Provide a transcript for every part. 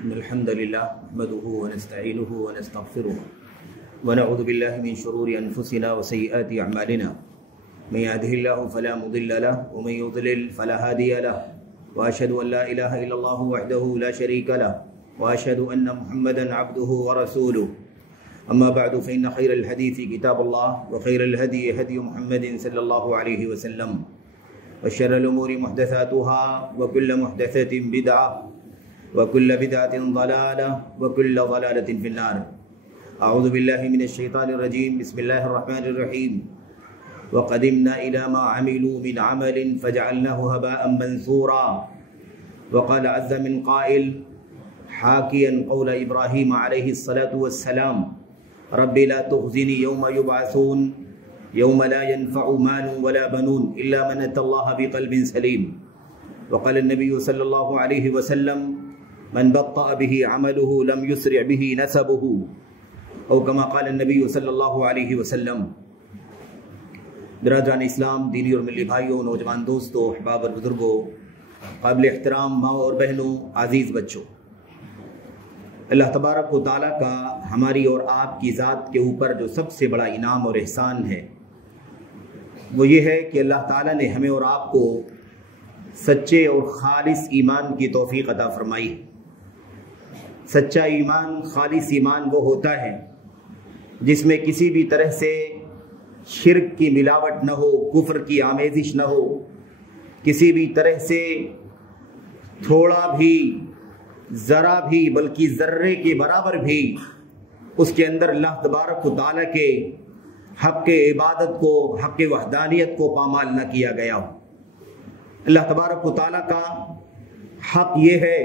إن الحمد لله نحمده ونستعينه ونستغفره ونعوذ بالله من شرور أنفسنا وسيئات أعمالنا من يهده الله فلا مضل له ومن يضلل فلا هادي له وأشهد أن لا إله إلا الله وحده لا شريك له وأشهد أن محمدا عبده ورسوله أما بعد فإن خير الحديث كتاب الله وخير الهدي هدي محمد صلى الله عليه وسلم وشر الأمور محدثاتها وكل محدثة بدعة وكل بدعة ضلالة وكل ضلالة في النار. أعوذ بالله من الشيطان الرجيم. بسم الله الرحمن الرحيم. وقدمنا إلى ما عملوا من عمل فجعلناه هباء منثورا. وقال عز من قائل حاكيا قول إبراهيم عليه الصلاة والسلام رب لا تخزني يوم يبعثون يوم لا ينفع مال ولا بنون إلا من أتى الله بقلب سليم. وقال النبي صلى الله عليه وسلم من بطأ به عمله لم يسرع به نسبه او كما قال النبي صلی اللہ علیہ وسلم. برادران اسلام، دینی اور ملی بھائیوں، نوجوان دوستوں، احباب اور بزرگوں، قابل احترام ماں اور بہنوں، عزیز بچوں، اللہ تبارک و تعالیٰ کا ہماری اور آپ کی ذات کے اوپر جو سب سے بڑا انعام اور احسان ہے وہ یہ ہے کہ اللہ تعالیٰ نے ہمیں اور آپ کو سچے اور خالص ایمان کی توفیق عطا فرمائی. سچا ایمان، خالص ایمان وہ ہوتا ہے جس میں کسی بھی طرح سے شرک کی ملاوٹ نہ ہو، کفر کی آمیزش نہ ہو، کسی بھی طرح سے تھوڑا بھی، ذرا بھی، بلکہ ذرے کے برابر بھی اس کے اندر اللہ تبارک و تعالیٰ کے حق عبادت کو، حق وحدانیت کو پامال نہ کیا گیا ہو. اللہ تبارک و تعالیٰ کا حق یہ ہے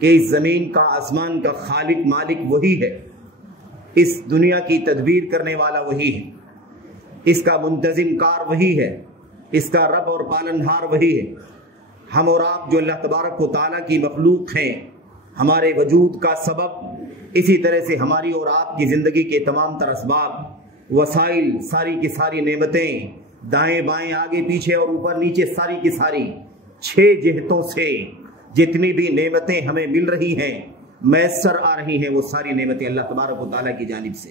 کہ اس زمین کا، آسمان کا خالق مالک وہی ہے، اس دنیا کی تدبیر کرنے والا وہی ہے، اس کا منتظم کار وہی ہے، اس کا رب اور پالنہار وہی ہے. ہم اور آپ جو اللہ تبارک و تعالیٰ کی مخلوق ہیں، ہمارے وجود کا سبب، اسی طرح سے ہماری اور آپ کی زندگی کے تمام تر اسباب، وسائل، ساری کی ساری نعمتیں، دائیں بائیں، آگے پیچھے اور اوپر نیچے، ساری کی ساری 6 جہتوں سے جتنی بھی نعمتیں ہمیں مل رہی ہیں، میسر آ رہی ہیں، وہ ساری نعمتیں اللہ تبارک و تعالیٰ کی جانب سے.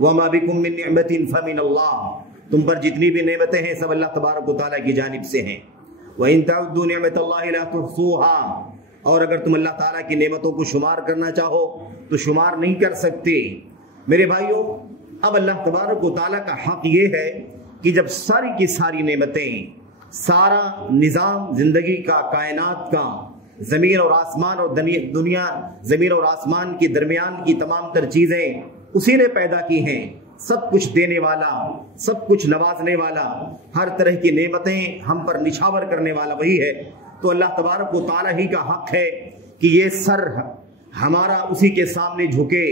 وَمَا بِكُم مِّن نِّعْمَةٍ فَمِنَ اللَّهِ، تم پر جتنی بھی نعمتیں ہیں سب اللہ تبارک و تعالیٰ کی جانب سے ہیں. وَإِن تَعُدُّوا نِعْمَةَ اللَّهِ لَا تُحْصُوهَا، اور اگر تم اللہ تعالیٰ کی نعمتوں کو شمار کرنا چاہو تو شمار نہیں کر سکتے. میرے بھائیوں، اب اللہ تبارک و تعالیٰ کا حق یہ ہے کہ جب ساری کی ساری نعمتیں، سارا نظام زندگی کا، کائنات کا، زمین اور آسمان اور دنیا، زمین اور آسمان کے درمیان کی تمام تر چیزیں اسی نے پیدا کی ہیں، سب کچھ دینے والا، سب کچھ نوازنے والا، ہر طرح کی نعمتیں ہم پر نچھاور کرنے والا وہی ہے. تو اللہ تبارک و تعالیٰ ہی کا حق ہے کہ یہ سر ہمارا اسی کے سامنے جھکے،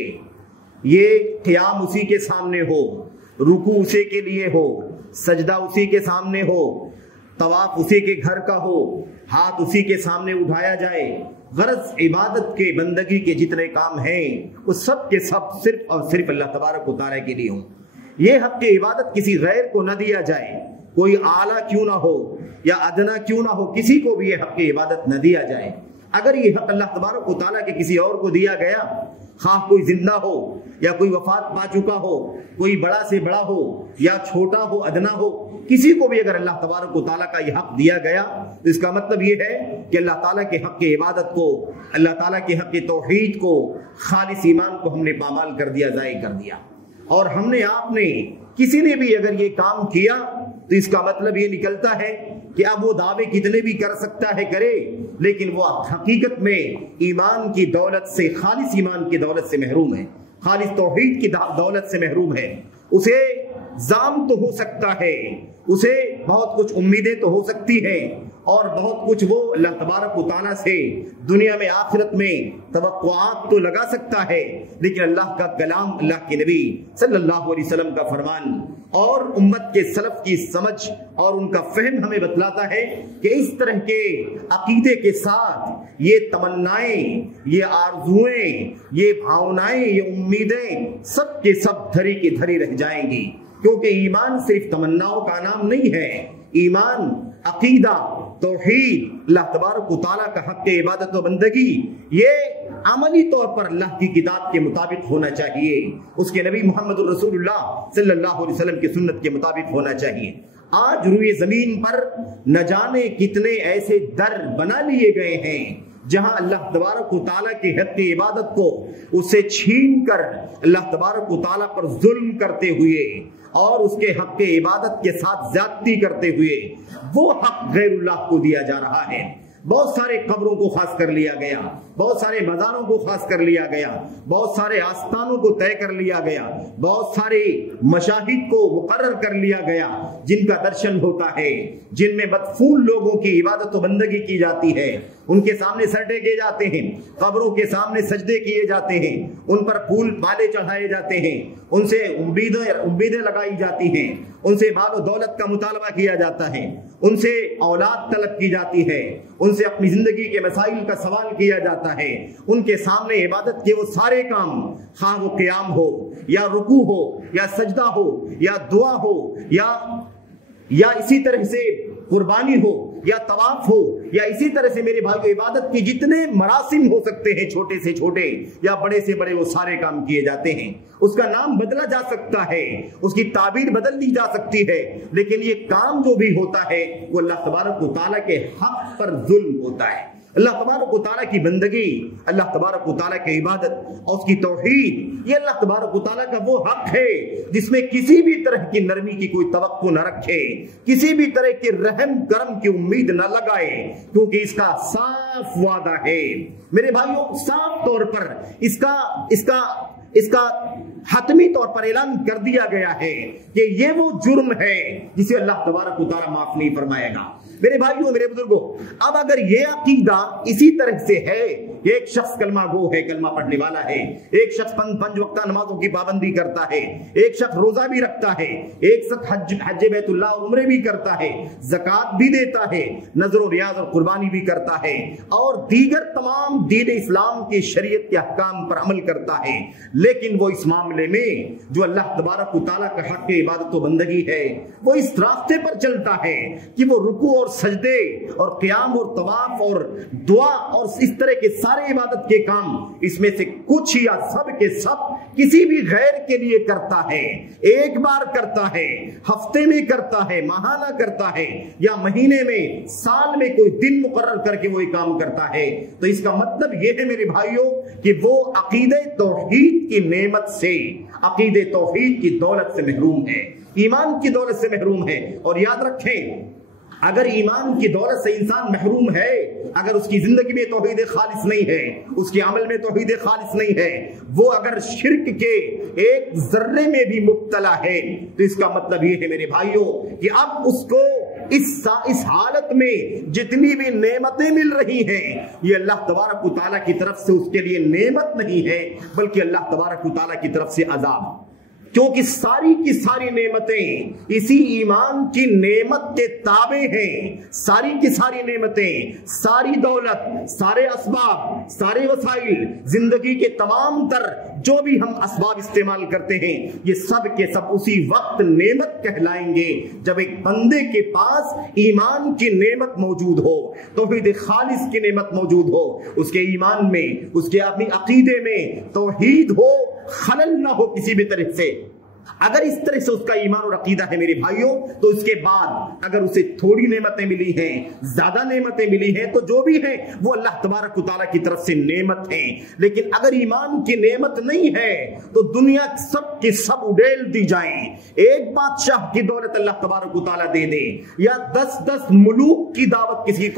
یہ قیام اسی کے سامنے ہو، رکوع اسی کے لیے ہو، سجدہ اسی کے سامنے ہو، طواف اسی کے گھر کا ہو، ہاتھ اسی کے سامنے اٹھایا جائے. غرض عبادت کے، بندگی کے جتنے کام ہیں وہ سب کے سب صرف اور صرف اللہ تبارک و تعالیٰ کے لیے ہوں. یہ حق کی عبادت کسی غیر کو نہ دیا جائے، کوئی اعلیٰ کیوں نہ ہو یا ادنا کیوں نہ ہو، کسی کو بھی یہ حق کی عبادت نہ دیا جائے. اگر یہ حق اللہ تبارک و تعالیٰ کے کسی اور کو دیا گیا، خواہ کوئی زندہ ہو یا کوئی وفات پا چکا ہو، کوئی بڑا سے بڑا ہو یا چھوٹا ہو، ادنا ہو، کسی کو بھی اگر اللہ تبارک و تعالیٰ کا یہ حق دیا گیا تو اس کا مطلب یہ ہے کہ اللہ تعالیٰ کے حق کی عبادت کو، اللہ تعالیٰ کے حق کی توحید کو، خالص ایمان کو ہم نے پامال کر دیا، ضائع کر دیا. اور ہم نے، آپ نے، کسی نے بھی اگر یہ کام کیا تو اس کا مطلب یہ نکلتا ہے کہ اب وہ دعوے کتنے بھی کر سکتا ہے کرے، لیکن وہ حقیقت میں ایمان کی دولت سے، خالص ایمان کی دولت سے محروم ہے، خالص توحید کی دولت سے محروم ہے. اسے زام تو ہو سکتا ہے، اسے بہت کچھ امیدیں تو ہو سکتی ہیں، اور بہت کچھ وہ اللہ تبارک و تعالیٰ سے دنیا میں، آخرت میں توقعات تو لگا سکتا ہے، لیکن اللہ کا کلام، اللہ کے نبی صلی اللہ علیہ وسلم کا فرمان اور امت کے سلف کی سمجھ اور ان کا فہم ہمیں بتلاتا ہے کہ اس طرح کے عقیدے کے ساتھ یہ تمنائیں، یہ آرزوئیں، یہ بھاونائیں، یہ امیدیں سب کے سب دھری کی دھری رہ جائیں گی. کیونکہ ایمان صرف تمناؤں کا نام نہیں ہے، ایمان عقیدہ، توحید، اللہ تبارک و تعالیٰ کا حق عبادت و بندگی، یہ عملی طور پر اللہ کی کتاب کے مطابق ہونا چاہیے، اس کے نبی محمد الرسول اللہ صلی اللہ علیہ وسلم کی سنت کے مطابق ہونا چاہیے۔ آج روئے زمین پر نہ جانے کتنے ایسے در بنا لیے گئے ہیں جہاں اللہ تبارک و تعالیٰ کے حق عبادت کو اسے چھین کر اللہ تبارک و تعالیٰ پر ظلم کرتے ہوئے اور اس کے حق عبادت کے ساتھ زیادتی کرتے ہوئے وہ حق غیر اللہ کو دیا جا رہا ہے۔ بہت سارے قبروں کو خاص کر لیا گیا، بہت سارے مزاروں کو خاص کر لیا گیا، بہت سارے آستانوں کو طے کر لیا گیا، بہت سارے مشاہد کو مقرر کر لیا گیا جن کا درشن ہوتا ہے، جن میں مدفون لوگوں کی عبادت و بندگی کی جاتی ہے، ان کے سامنے سر ٹیکے جاتے ہیں، قبروں کے سامنے سجدے کیے جاتے ہیں، ان پر پھول مالے چڑھائے جاتے ہیں، ان سے امیدیں لگائی جاتی ہیں، ان سے مال و دولت کا مطالبہ کیا جاتا ہے، ان سے اولاد طلب کی جاتی ہے، ان سے اپنی زندگی کے مسائل کا سوال کیا جاتا ہے۔ ان کے سامنے عبادت کے وہ سارے کام، خواہ وہ قیام ہو یا رکوع ہو یا سجدہ ہو یا دعا ہو یا اسی طرح سے قربانی ہو یا طواف ہو یا اسی طرح سے میرے بھائیو عبادت کے جتنے مراسم ہو سکتے ہیں، چھوٹے سے چھوٹے یا بڑے سے بڑے، وہ سارے کام کیے جاتے ہیں۔ اس کا نام بدلا جا سکتا ہے، اس کی تعبیر بدل دی جا سکتی ہے، لیکن یہ کام جو بھی ہوتا ہے وہ اللہ تبارک و تعالیٰ کے حق پر ظلم ہوتا ہے۔ اللہ تبارک و تعالیٰ کی بندگی، اللہ تبارک و تعالیٰ کی عبادت اور اس کی توحید، یہ اللہ تبارک و تعالیٰ کا وہ حق ہے جس میں کسی بھی طرح کی نرمی کی کوئی توقع نہ رکھے، کسی بھی طرح کے رحم کرم کی امید نہ لگائے، کیونکہ اس کا صاف وعدہ ہے میرے بھائیوں، صاف طور پر اس کا حتمی طور پر اعلان کر دیا گیا ہے کہ یہ وہ جرم ہے جسے اللہ تبارک و تعالیٰ معاف نہیں فرمائے گا۔ میرے بھائیوں، میرے بزرگوں، اب اگر یہ عقیدہ اسی طرح سے ہے کہ ایک شخص کلمہ گو ہے، کلمہ پڑھنے والا ہے، ایک شخص پنج وقتہ نمازوں کی پابندی کرتا ہے، ایک شخص روزہ بھی رکھتا ہے، ایک شخص حج بیت اللہ اور عمرے بھی کرتا ہے، زکوٰۃ بھی دیتا ہے، نذر و ریاض اور قربانی بھی کرتا ہے، اور دیگر تمام دین اسلام کی شریعت کے احکام پر عمل کرتا ہے، لیکن وہ اس معاملے میں جو اللہ تبارک و تعالیٰ کا حق عبادت و بندگی ہے وہ اس راستے پر چلتا ہے کہ وہ رکوع اور سجدے اور قیام اور طواف اور دعا اور اس طرح کے سارے عبادت کے کام، اس میں سے کچھ یا سب کے سب کسی بھی غیر کے لیے کرتا ہے، ایک بار کرتا ہے، ہفتے میں کرتا ہے، ماہانہ کرتا ہے، یا مہینے میں، سال میں کوئی دن مقرر کر کے وہ یہ کام کرتا ہے، تو اس کا مطلب یہ ہے میرے بھائیوں کہ وہ عقیدہ توحید کی نعمت سے، عقیدہ توحید کی دولت سے محروم ہے، ایمان کی دولت سے محروم ہے۔ اور یاد رکھیں، اگر ایمان کی دولت سے انسان محروم ہے، اگر اس کی زندگی میں توحید خالص نہیں ہے، اس کے عمل میں توحید خالص نہیں ہے، وہ اگر شرک کے ایک ذرے میں بھی مبتلا ہے، تو اس کا مطلب یہ ہے میرے بھائیوں کہ اب اس کو اس حالت میں جتنی بھی نعمتیں مل رہی ہیں، یہ اللہ تبارک و تعالیٰ کی طرف سے اس کے لیے نعمت نہیں ہے، بلکہ اللہ تبارک و تعالیٰ کی طرف سے عذاب، کیونکہ ساری کی ساری نعمتیں اسی ایمان کی نعمت کے تابع ہیں۔ ساری کی ساری نعمتیں، ساری دولت، سارے اسباب، سارے وسائل، زندگی کے تمام تر جو بھی ہم اسباب استعمال کرتے ہیں، یہ سب کے سب اسی وقت نعمت کہلائیں گے جب ایک بندے کے پاس ایمان کی نعمت موجود ہو، توحید خالص کی نعمت موجود ہو، اس کے ایمان میں، اس کے اپنی عقیدے میں توحید ہو، خلل نہ ہو کسی بھی طرح سے۔ اگر اس طرح سے اس کا ایمان اور عقیدہ ہے میرے بھائیوں، تو اس کے بعد اگر اسے تھوڑی نعمتیں ملی ہیں، زیادہ نعمتیں ملی ہیں، تو جو بھی ہیں وہ اللہ تبارک و تعالیٰ کی طرف سے نعمت ہیں۔ لیکن اگر ایمان کی نعمت نہیں ہے تو دنیا سب کی سب اڈیل دی جائیں، ایک بادشاہ کی دولت اللہ تبارک و تعالیٰ دے دے، یا 10 ملوک کی دولت کسی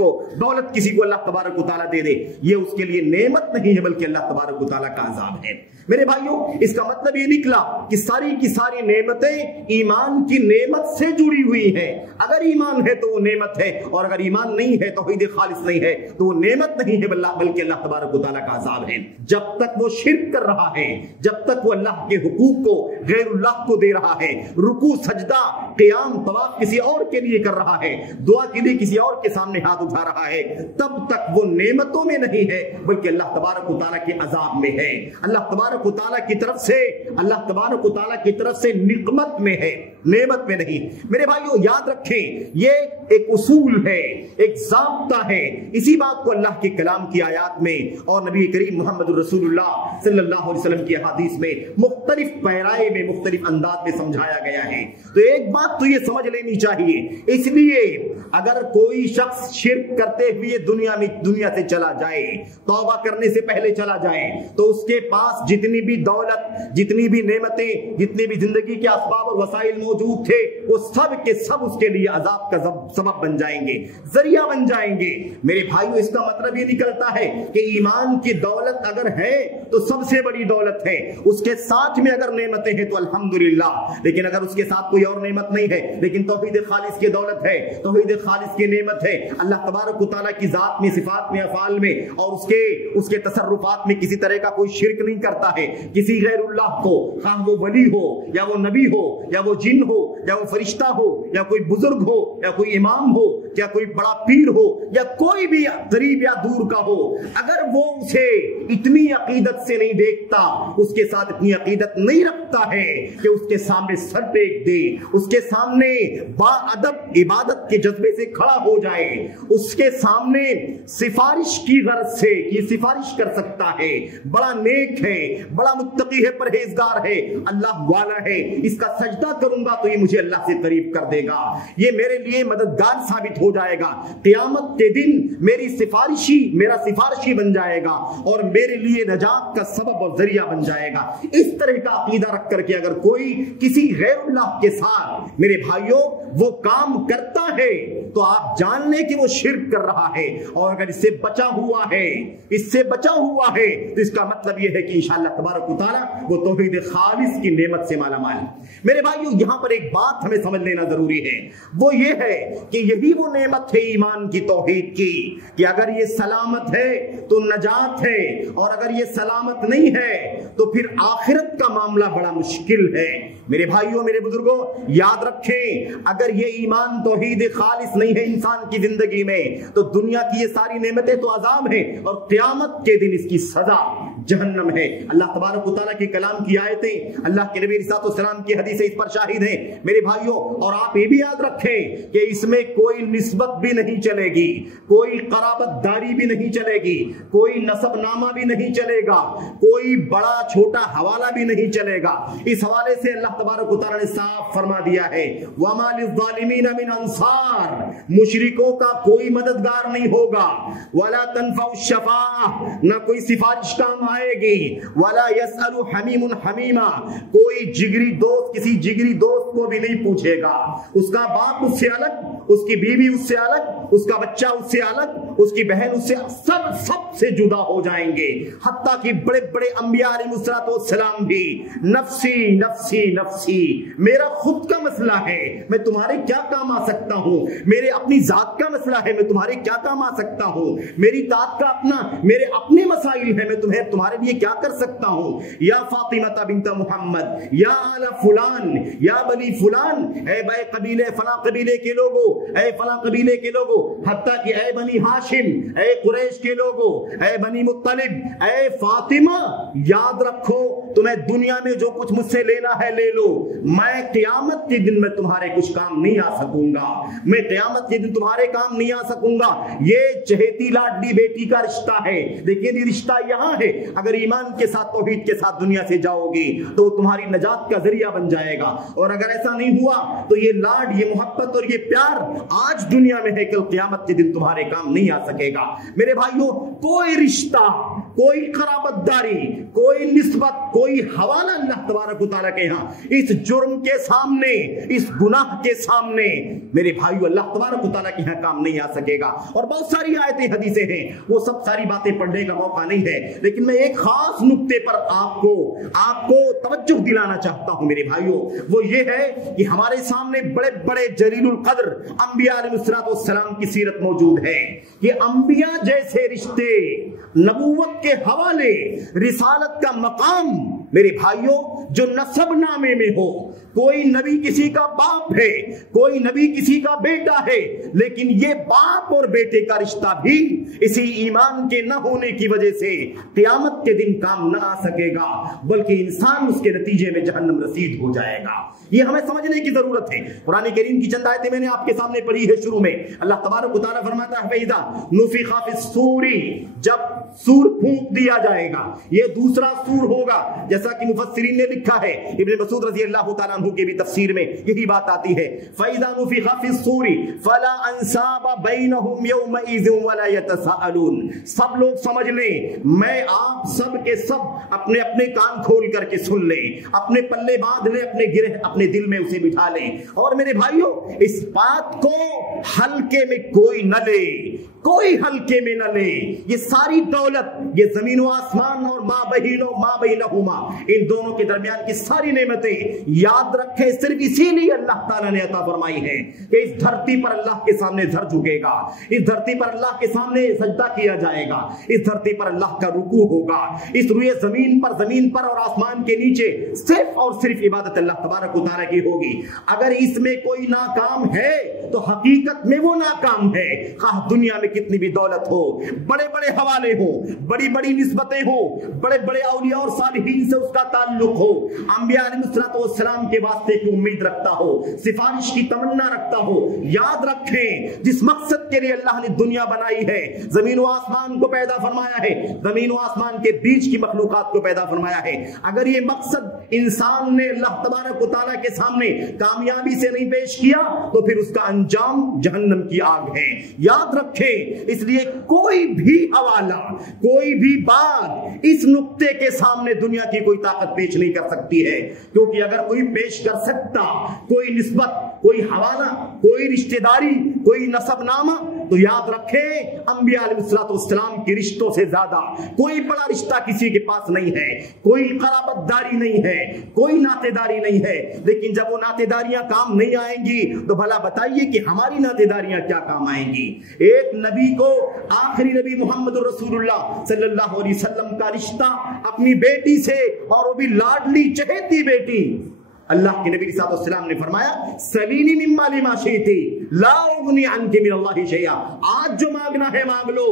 کو اللہ تبارک و تعالیٰ دے دے، یہ اس کے لیے نعمت نہیں ہے بلکہ اللہ تبارک و تعالیٰ کا عذاب ہے۔ میرے بھائیوں، اس کا مطلب یہ نکلا کہ ساری کی ساری نعمتیں ایمان کی نعمت سے جڑی ہوئی ہیں۔ اگر ایمان ہے تو وہ نعمت ہے، اور اگر ایمان نہیں ہے، توحید خالص نہیں ہے، تو وہ نعمت نہیں ہے بلکہ اللہ تبارک و تعالیٰ کا عذاب ہے۔ جب تک وہ شرک کر رہا ہے، جب تک وہ اللہ کے حقوق کو غیر اللہ کو دے رہا ہے، رکوع، سجدہ، قیام، طواف کسی اور کے لیے کر رہا ہے، دعا کے لیے کسی اور کے سامنے ہاتھ اٹھا رہا ہے، تب تک وہ نعمتوں میں نہیں ہے بلکہ اللہ تبارک و تعالیٰ کے عذاب میں ہے۔ اللہ تبارک و تعالیٰ کی طرف سے نقمت میں ہے۔ नेमत में नहीं। मेरे भाइयों याद रखें, ये एक उसूल है, एक ज़ाब्ता है। इसी बात को अल्लाह के कलाम की आयात में और नबी करीम मोहम्मद रसूलुल्लाह सल्लल्लाहु अलैहि वसल्लम की हदीस में मुख्तलिफ पैराए में मुख्तलिफ अंदाज में समझाया गया है। तो एक बात तो ये समझ लेनी चाहिए, इसलिए अगर कोई शख्स शिर्क करते हुए दुनिया से चला जाए, तौबा करने से पहले चला जाए, तो उसके पास जितनी भी दौलत, जितनी भी नेमतें, जितनी भी जिंदगी के असबाब और वसाइल मौजूद थे, वो सब के सब उसके लिए अजाब का सबब बन जाएंगे, जरिया बन जाएंगे। मेरे भाइयों इसका मतलब ये निकलता है कि ईमान की दौलत अगर है तो सबसे बड़ी दौलत है, उसके साथ में अगर नेमतें हैं तो अल्हम्दुलिल्लाह, लेकिन अगर उसके साथ कोई और नेमत नहीं है, लेकिन तौहीद खालिस की दौलत है, तौहीद खालिस की नेमत है, अल्लाह तबारक व तआला की जात में, सिफात में, अफ़ाल में और उसके तसर्रुफात में किसी तरह का कोई शिर्क नहीं करता है। किसी गैरुल्लाह को, हाँ वो वली हो या वो नबी हो या वो जिन हो या वो फरिश्ता हो या कोई बुजुर्ग हो या कोई इमाम हो या कोई बड़ा पीर हो या कोई भी करीब या दूर का हो, अगर वो उसे इतनी अकीदत से नहीं देखता, उसके साथ इतनी अकीदत नहीं रखता है कि उसके सामने सर टेक दे, उसके सामने बाअदब इबादत के जज्बे से खड़ा हो जाए, उसके सामने सिफारिश की गर्ज से कि सिफारिश कर सकता है, बड़ा नेक है, बड़ा मुत्तकी है, परहेजगार है, अल्लाह वाला है, इसका सजदा करूंगा तो ये मुझे अल्लाह से करीब कर देगा, ये मेरे लिए मददगार साबित हो जाएगा, क़यामत के दिन मेरा सिफारिशी बन जाएगा और मेरे लिए नजात का सबब और जरिया बन जाएगा। इस तरह का अकीदा रख करके अगर कोई किसी गैरुल्लाह के साथ मेरे भाइयों वो काम करता है तो आप जान लें कि वो शिर्क कर रहा है, और अगर इससे बचा हुआ है तो इसका मतलब यह है कि इंशाअल्लाह तबारक व तआला वो तौहीद खालिस की नेमत से मालामाल। मेरे भाइयों यहां पर एक बात हमें समझ लेना जरूरी है, वो ये है कि यही वो नेमत है ईमान की, तौहीद की, कि अगर ये सलामत है तो नजात है, और अगर ये सलामत नहीं है तो फिर आखिरत का मामला बड़ा मुश्किल है। मेरे भाइयों, मेरे बुजुर्गों, याद रखें, अगर ये ईमान तौहीद खालिस नहीं है इंसान की जिंदगी में तो दुनिया की ये सारी नेमतें तो अजाब है और क़यामत के दिन इसकी सजा जहन्नम है। अल्लाह तबारक व तआला के कलाम की आयतें, अल्लाह के नबी सल्लल्लाहु अलैहि वसल्लम की हदीसें इस पर शाहिद हैं। मेरे भाइयों, और आप ये भी याद रखें कि इसमें कोई निस्बत भी नहीं चलेगी, कोई कराबतदारी भी नहीं चलेगी, कोई नसबनामा भी नहीं चलेगा, कोई बड़ा छोटा हवाला भी नहीं चलेगा। इस हवाले से अल्लाह तबारक व तआला ने साफ फरमा दिया है, वमा लिज़्ज़ालिमीन मिन अंसार, मुशरिकों का कोई मददगार नहीं होगा, वला तनफ़उ शफ़ाअह, ना कोई सिफारिश काम आएगी, वला यसअलु हमीमुन हमीमा, कोई जिगरी दोस्त किसी जिगरी दोस्त को भी नहीं पूछेगा, उसका बाप उससे अलग, उसकी बीवी उससे अलग, उसका बच्चा उससे अलग, उसकी बहन उससे, सब से जुदा हो जाएंगे। हत्ता कि बड़े बड़े अंबिया अलैहिस्सलाम भी नफ्सी नफ्सी नफ्सी, मेरा खुद का मसला है, मैं तुम्हारे क्या काम आ सकता हूं, मेरे अपनी जात का मसला है, मैं तुम्हारे क्या काम आ सकता हूं, मेरी तात का मेरे अपने मसाइल है, मैं तुम्हारे लिए क्या कर सकता हूं। या फातिमा बिन्त मुहम्मद, या आला फुलान, या बनी फुलान, ऐ बे कबीले फला कबीले के लोगों, ऐ फला कबीले के लोगों, हत्ता कि ऐ बनी हाशिम, ऐ कुरैश के लोगों, ऐ बनी मुत्तलिब, ऐ फातिमा, याद रखो तुम्हें दुनिया में जो कुछ मुझसे लेना है ले लो, मैं क़यामत के दिन में तुम्हारे कुछ काम नहीं आ सकूंगा, मैं क़यामत के दिन तुम्हारे काम नहीं आ सकूंगा। ये चहेती लाडली बेटी का रिश्ता है। देखिए ये रिश्ता यहाँ है, अगर ईमान के साथ तौहीद के साथ दुनिया से जाओगी तो तुम्हारी नजात का जरिया बन जाएगा, और अगर ऐसा नहीं हुआ तो ये लाड, ये मोहब्बत और ये प्यार आज दुनिया में है, कल क़यामत के दिन तुम्हारे काम नहीं आ सकेगा। मेरे भाइयों, कोई रिश्ता, कोई खराबतदारी, कोई निस्बत, कोई हवाला अल्लाह तबारक व तआला के यहाँ इस जुर्म के सामने, इस गुनाह के सामने मेरे भाइयों अल्लाह तबारक व तआला के यहाँ काम नहीं आ सकेगा। और बहुत सारी आयतें हदीसें हैं, वो सब सारी बातें पढ़ने का मौका नहीं है, लेकिन मैं एक खास नुक्ते पर आपको तवज्जो दिलाना चाहता हूं मेरे भाइयों। वो ये है कि हमारे सामने बड़े बड़े जलीलुल कद्र अंबिया अलैहिस्सलाम की सीरत मौजूद है कि अंबिया जैसे रिश्ते, नबूवत के हवाले, रिसालत का मकाम मेरे भाइयों, जो नसब नामे में हो, कोई नबी किसी का बाप है, कोई नबी किसी का बेटा है, लेकिन ये बाप और बेटे का रिश्ता भी इसी ईमान के न होने की वजह से क़यामत के दिन काम न आ सकेगा, बल्कि इंसान उसके नतीजे में जहन्नम रसीद हो जाएगा। ये हमें समझने की जरूरत है। कुरान करीम की चंद आयतें मैंने आपके सामने पढ़ी है। शुरू में अल्लाह तबारक व तआला फरमाता है, फइज़ा नुफ़िख़ फ़िस्सूरी, जब सूर फूंक दिया जाएगा, ये दूसरा सूर होगा, जैसा कि मुफस्सिरीन ने लिखा है। इब्न मसूद रज़ी अल्लाह तआला अन्हु के भी तफसीर में यही बात आती है, फइज़ा नुफ़िख़ फ़िस्सूरी फ़ला अंसाब बैनहुम यौमइज़िन वला यतसाअलून। सब लोग समझ लें, मैं आप सब के सब अपने अपने कान खोल करके सुन लें, अपने पल्ले बांध लें, अपने गिरह अपने दिल में उसे बिठा लें। और मेरे भाइयों, इस बात को हल्के में कोई न ले, कोई हल्के में न ले। ये सारी दौलत, ये जमीन व आसमान और माँ बैनहुमा, इन दोनों के दरमियान की सारी नेमतें याद रखें, सिर्फ इसीलिए अल्लाह ताला ने अता फरमाई है कि इस धरती पर अल्लाह के सामने सर झुकेगा, इस धरती पर अल्लाह के सामने सजदा किया जाएगा, इस धरती पर अल्लाह का रुकू होगा, इस रुए जमीन पर और आसमान के नीचे सिर्फ और सिर्फ इबादत अल्लाह तबारक व तआला की होगी। अगर इसमें कोई नाकाम है तो हकीकत में वो नाकाम है। खाह दुनिया में कितनी भी दौलत हो, बड़े बड़े हवाले हो, बड़ी बड़ी निस्बतें हो, बड़े बड़े औलिया और सालिहीन से उसका ताल्लुक हो, अंबिया अलैहिस्सलाम के वास्ते की उम्मीद रखता हो, सिफारिश की तमन्ना रखता हो, याद रखें जिस मकसद के लिए अल्लाह ने दुनिया बनाई है, जमीन व आसमान को पैदा फरमाया है, जमीन व आसमान के बीच की मखलूकात को पैदा फरमाया है, अगर ये मकसद इंसान ने अल्लाह तबारक व तआला के सामने कामयाबी से नहीं पेश किया तो फिर उसका अंजाम जहन्नम की आग है। याद रखें, इसलिए कोई भी हवाला, कोई भी बात इस नुक्ते के सामने दुनिया की कोई ताकत पेश नहीं कर सकती है, क्योंकि अगर कोई पेश कर सकता, कोई निस्बत, कोई हवाला, कोई रिश्तेदारी, कोई नसबनामा, तो याद रखें अंबिया अलैहिस्सलाम के रिश्तों से ज्यादा कोई बड़ा रिश्ता किसी के पास नहीं है, कोई कराबतदारी नहीं है, कोई नातेदारी नहीं है। लेकिन जब वो नातेदारियां काम नहीं आएंगी तो भला बताइए कि हमारी नातेदारियां क्या काम आएंगी। एक नबी को, आखिरी नबी मोहम्मद रसूलुल्लाह सल्लल्लाहु अलैहि वसल्लम का रिश्ता अपनी बेटी से, और वो भी लाडली चहेती बेटी, अल्लाह के नबी सल्लल्लाहु अलैहि वसल्लम ने फरमाया, सलीनी मिम्मा लिमा शीती ला उगनी अन्की मिनल्लाहि शैया, आज जो मांगना है मांग लो,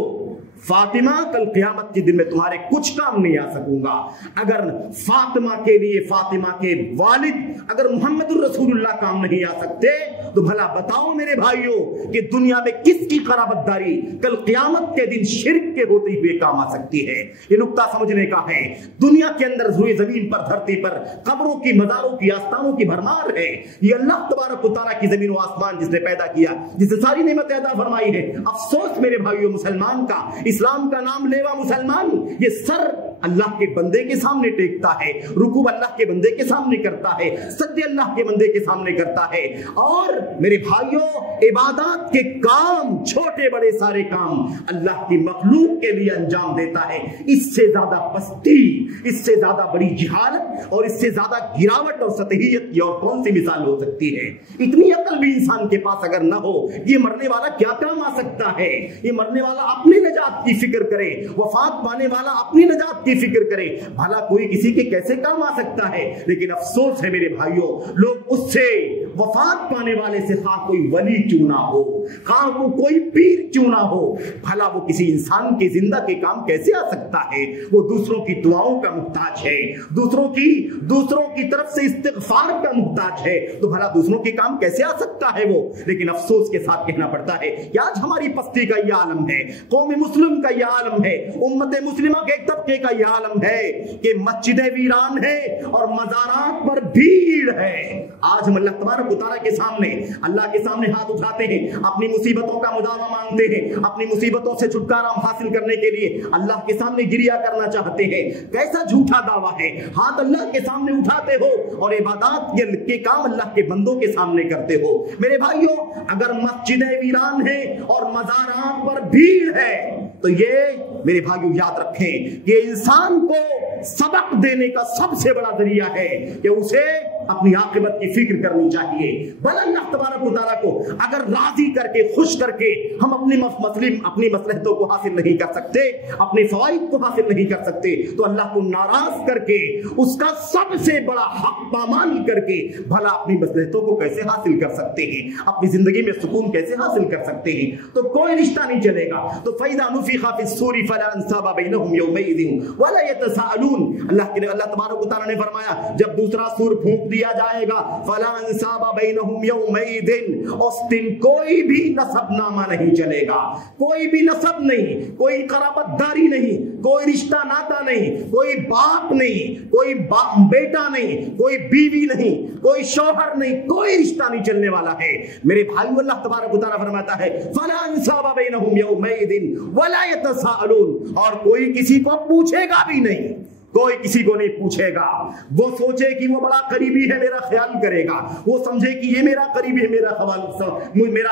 फातिमा कल क़यामत के दिन में तुम्हारे कुछ काम नहीं आ सकूंगा। अगर फातिमा के लिए, फातिमा के वालिद अगर मोहम्मद रसूलुल्लाह काम नहीं आ सकते तो भला बताओ मेरे भाइयों कि दुनिया में किसकी कराबतदारी कल क़यामत के दिन शिर्क के होते हुए काम आ सकती है। ये नुक्ता समझने का है। दुनिया के अंदर हुई जमीन पर, धरती पर कब्रों की, मज़ारों की, आस्थानों की भरमार है। ये अल्लाह तबारक व तआला की जमीन व आसमान जिसने पैदा किया, जिसने सारी नेमतें अता फरमाई है। अफसोस मेरे भाइयों मुसलमान का, इस्लाम का नाम लेवा मुसलमान, ये सर अल्लाह के बंदे के सामने टेकता है, रुकू अल्लाह के बंदे के सामने करता है, सज्जे अल्लाह के बंदे के सामने करता है, और मेरे भाइयों इबादत के काम, छोटे बड़े सारे काम अल्लाह की मखलूक के लिए अंजाम देता है। इससे ज्यादा पस्ती, इससे ज्यादा बड़ी जिहालत और इससे ज्यादा गिरावट और सतहियत की और कौन सी मिसाल हो सकती है। इतनी अकल भी इंसान के पास अगर ना हो, ये मरने वाला क्या काम आ सकता है। ये मरने वाला अपनी नजात की फिक्र करे, वफात पाने वाला अपनी नजात की फिक्र करे, भला कोई किसी के कैसे काम आ सकता है। लेकिन अफसोस है मेरे भाइयों, लोग उससे, वफात पाने वाले से, खा कोई वली क्यों ना हो, खा वो कोई पीर क्यों ना हो, भला वो किसी इंसान के जिंदा के काम कैसे आ सकता है। वो दूसरों की दुआओं का मुहताज है, दूसरों की तरफ से इस्तिग़फार का मुहताज है, तो भला दूसरों के काम कैसे आ सकता है वो। लेकिन अफसोस के साथ कहना पड़ता है कि आज हमारी पस्ती का यह आलम है, कौम मुस्लिम का यह आलम है, उम्मत मुस्लिमा के एक तबके का यह आलम है कि मस्जिदें वीरान है और मज़ारात पर भीड़ है। आज हम अल्लाह तबारक व तआला के सामने, अल्लाह के सामने हाथ उठाते हैं, अपनी मुसीबतों का मुदावा मांगते हैं, अपनी मुसीबतों से छुटकारा हासिल करने के लिए अल्लाह के सामने गिरिया करना चाहते हैं। कैसा झूठा दावा है। हाथ अल्लाह के सामने उठाते हो और इबादत के काम अल्लाह के बंदों के सामने करते हो। मेरे भाइयों, अगर मस्जिदें वीरान है और मज़ारात पर भीड़ है तो ये मेरे भाइयों याद रखें कि इंसान को सबक देने का सबसे बड़ा जरिया है कि उसे अपनी आखिरत की फिक्र करनी चाहिए। बल अल्लाह तबारक व तआला को अगर राजी करके, खुश करके हम अपनी मसलहतों को हासिल नहीं कर सकते, अपने फवाइद को हासिल नहीं कर सकते, तो अल्लाह को नाराज करके उसका सबसे बड़ा हक पामाल करके भला अपनी मसलहतों को कैसे हासिल कर सकते हैं, अपनी जिंदगी में सुकून कैसे हासिल कर सकते हैं? तो कोई रिश्ता नहीं चलेगा। तो फैज़ा नुफ़िख़ फ़िस्सूरि फ़ला अंसाब बैनहुम यौमइज़िन वला यतसाअलून। अल्लाह तबारक व तआला ने फरमाया, जब दूसरा सूर फूंक दिया जाएगा, फला अंसाब बैनहुम यौमइज़िन, उस दिन कोई भी नसबनामा नहीं चलेगा, कोई भी नसब नहीं, कोई कराबतदारी नहीं, कोई रिश्ता नाता नहीं, कोई बाप नहीं, कोई बेटा नहीं, कोई बीवी नहीं, कोई शौहर नहीं, कोई रिश्ता नहीं चलने वाला है मेरे भाई। अल्लाह तबारक व तआला फरमाता है, फला अंसाब बैनहुम यौमइज़िन वला यतसाअलून, और कोई किसी को पूछेगा भी नहीं, कोई किसी को नहीं पूछेगा। वो सोचे कि वो बड़ा करीबी है, मेरा ख्याल करेगा, वो समझे कि ये मेरा करीबी है, मेरा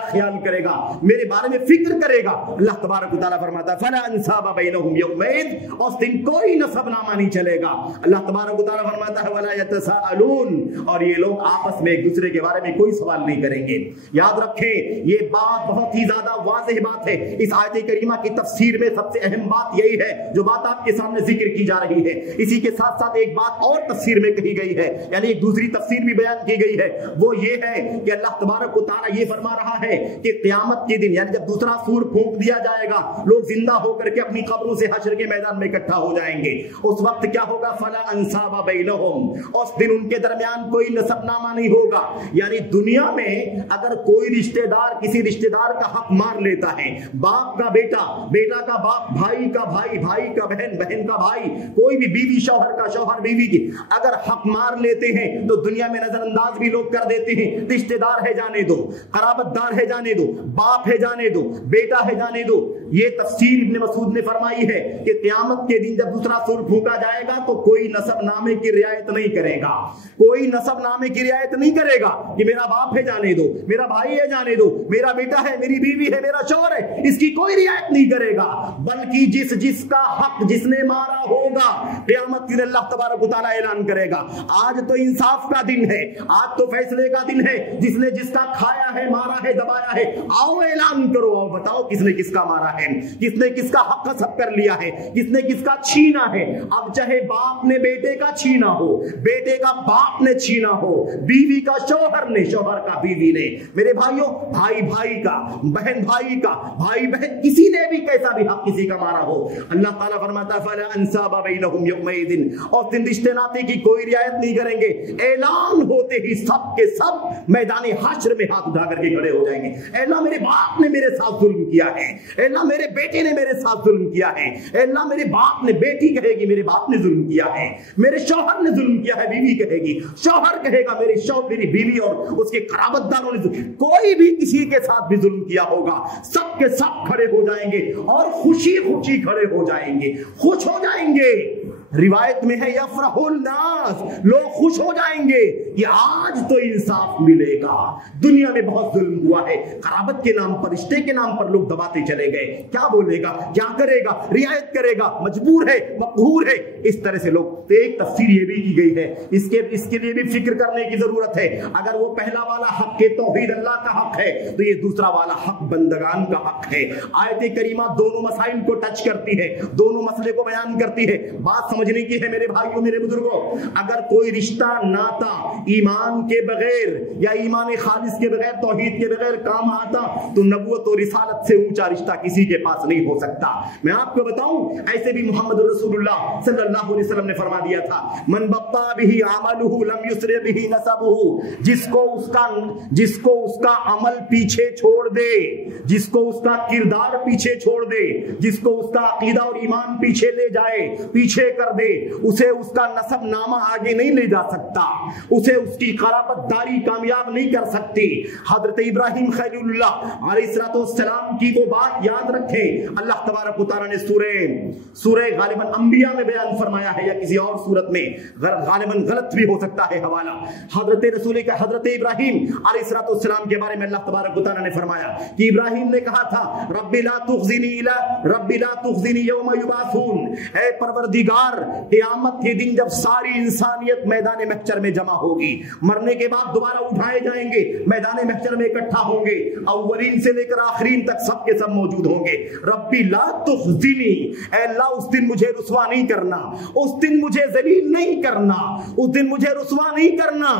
ख्याल करेगा, मेरे बारे में फिक्र करेगा। अल्लाह तबारक व तआला फरमाता है, फला अंसाब बैनहुम यौमइज़, उस दिन कोई नसबनामा नहीं चलेगा। अल्लाह तबारक व तआला फरमाता है, वला यतसाअलून, और ये लोग आपस में एक दूसरे के बारे में कोई सवाल नहीं करेंगे। याद रखें, ये बात बहुत ही ज्यादा वाज़ेह बात है। इस आयत करीमा की तफसीर में सबसे अहम बात यही है जो बात आपके सामने जिक्र की जा रही है। इसी के साथ साथ एक बात और तफसीर में कही गई है, यानी एक दूसरी तफसीर भी बयान की गई है, वो ये है कि अल्लाह तबारक व तआला ये फरमा रहा है कि क़यामत के दिन, यानी जब दूसरा सूर फूंक दिया जाएगा, लोग जिंदा होकर के अपनी कब्रों से हश्र के मैदान में इकट्ठा हो जाएंगे। उस वक्त क्या होगा? फला अंसाब बैनहुम, उस दिन उनके दरमियान कोई नसबनामा नहीं होगा। यानी दुनिया में अगर कोई रिश्तेदार किसी रिश्तेदार का हक मार लेता है, बाप का बेटा, बेटा का बाप, भाई का भाई, भाई का बहन, बहन का भाई, कोई भी बीवी शौहर का, शौहर बीवी की अगर हक मार लेते हैं तो दुनिया में नजरअंदाज भी लोग कर देते हैं। रिश्तेदार है जाने दो, कराबतदार है जाने दो, बाप है जाने दो, बेटा है जाने दो। ये तफसीर इब्न मसूद ने फरमाई है कि क़यामत के दिन जब दूसरा सूर फूंका जाएगा तो कोई नसबनामे की रियायत नहीं करेगा, कोई नसबनामे की रियायत नहीं करेगा कि मेरा बाप है जाने दो, मेरा भाई है जाने दो, मेरा बेटा है, मेरी बीवी है, मेरा शौहर है, इसकी कोई रियायत नहीं करेगा। बल्कि जिसका हक जिसने मारा होगा, क़यामत के दिन अल्लाह तबारक व तआला ऐलान करेगा, आज तो इंसाफ का दिन है, आज तो फैसले का दिन है। जिसने जिसका खाया है, मारा है, दबाया है, आओ ऐलान करो, आओ बताओ किसने किसका मारा है, किसने किसका हक हसब कर लिया है, किसने किसका छीना है। अब चाहे बाप ने बेटे का छीना हो, बेटे का बाप ने छीना हो, बीवी का शौहर ने, शौहर का बीवी ने, मेरे भाइयों, भाई भाई का, बहन भाई का, भाई बहन, किसी ने भी कैसा भी हक किसी का मारा हो, अल्लाह ताला फरमाता फला अंसाब बैनहुम यौमइज़िन, और दिन रिश्ते नाते की कोई रियायत नहीं करेंगे। ऐलान होते ही सब के सब मैदानी हश्र में हाथ उठा करके खड़े हो जाएंगे। अल्लाह मेरे बाप ने मेरे साथ जुल्म किया है, अल्लाह मेरे बेटे ने मेरे साथ जुल्म किया है, अल्लाह मेरे बाप ने, बेटी कहेगी मेरे बाप ने जुल्म किया है, मेरे शौहर ने जुल्म किया है, बीवी कहेगी, शौहर कहेगा मेरी बीवी और उसके कराबतदारों ने, कोई भी किसी के साथ भी जुल्म किया होगा, सब के सब खड़े हो जाएंगे और खुशी खुशी खड़े हो जाएंगे, खुश हो जाएंगे। रिवायत में है यफरहुल नास, लोग खुश हो जाएंगे कि आज तो इंसाफ मिलेगा। दुनिया में बहुत जुल्म हुआ है, कराबत के नाम पर, रिश्ते के नाम पर लोग दबाते चले गए। क्या बोलेगा, क्या करेगा, रियायत करेगा, मजबूर है, मकहूर है, इस तरह से लोग। तो एक तफसीर ये भी की गई है, इसके लिए भी फिक्र करने की जरूरत है। अगर वो पहला वाला हक के तौहीद अल्लाह का हक है, तो ये दूसरा वाला हक बंदगान का हक है। आयत करीमा दोनों मसाइल को टच करती है, दोनों मसले को बयान करती है। बात समझने की है मेरे भाइयों, मेरे बुजुर्गों। अगर कोई रिश्ता नाता ईमान के बगैर या ईमान खालिस के बगैर, तौहीद के बगैर काम आता, तो नबूवत और रिसालत से ऊंचा रिश्ता किसी के पास नहीं हो सकता। मैं आपको बताऊं, ऐसे भी मोहम्मद रसूलुल्लाह सल्लल्लाहु अलैहि वसल्लम ने फरमा दिया था, मन बत्ता बिही अमलुहु लम युसरि बिही नसबुहु, जिसको उसका अमल पीछे छोड़ दे, जिसको उसका किरदार पीछे छोड़ दे, जिसको उसका अकीदा और ईमान पीछे ले जाए, पीछे कर दे, उसे उसका नसब नामा आगे नहीं ले जा सकता, उसे उसकी कराबतदारी कामयाब नहीं कर सकती। सकती। हजरत इब्राहिम खलीलुल्लाह अलैहिस्सलाम की वो बात याद रखें। अल्लाह तबारक व तआला ने सूरह गालिबन अंबिया में बयान फरमाया है या किसी और सूरत में, गालिबन गलत भी हो सकता है हवाला। हजरत इब्राहिम अलैहिस्सलाम के बारे में अल्लाह तबारक व तआला ने फरमाया कि इब्राहिम ने कहा था रब्बी ला तुखज़िनी यौम युबासून, ऐ परवरदिगार क़यामत के दिन जब सारी इंसानियत मैदान महशर में जमा होगी, मरने के बाद दोबारा उठाए जाएंगे, मैदान महशर में इकट्ठा होंगे, अव्वलीन से लेकर आखिरीन तक सब के सब मौजूद होंगे। रब्बी ला तुखज़िनी, ऐ अल्लाह उस दिन मुझे रुसवा नहीं करना, उस दिन मुझे जलील नहीं करना, उस दिन मुझे रुसवा नहीं करना।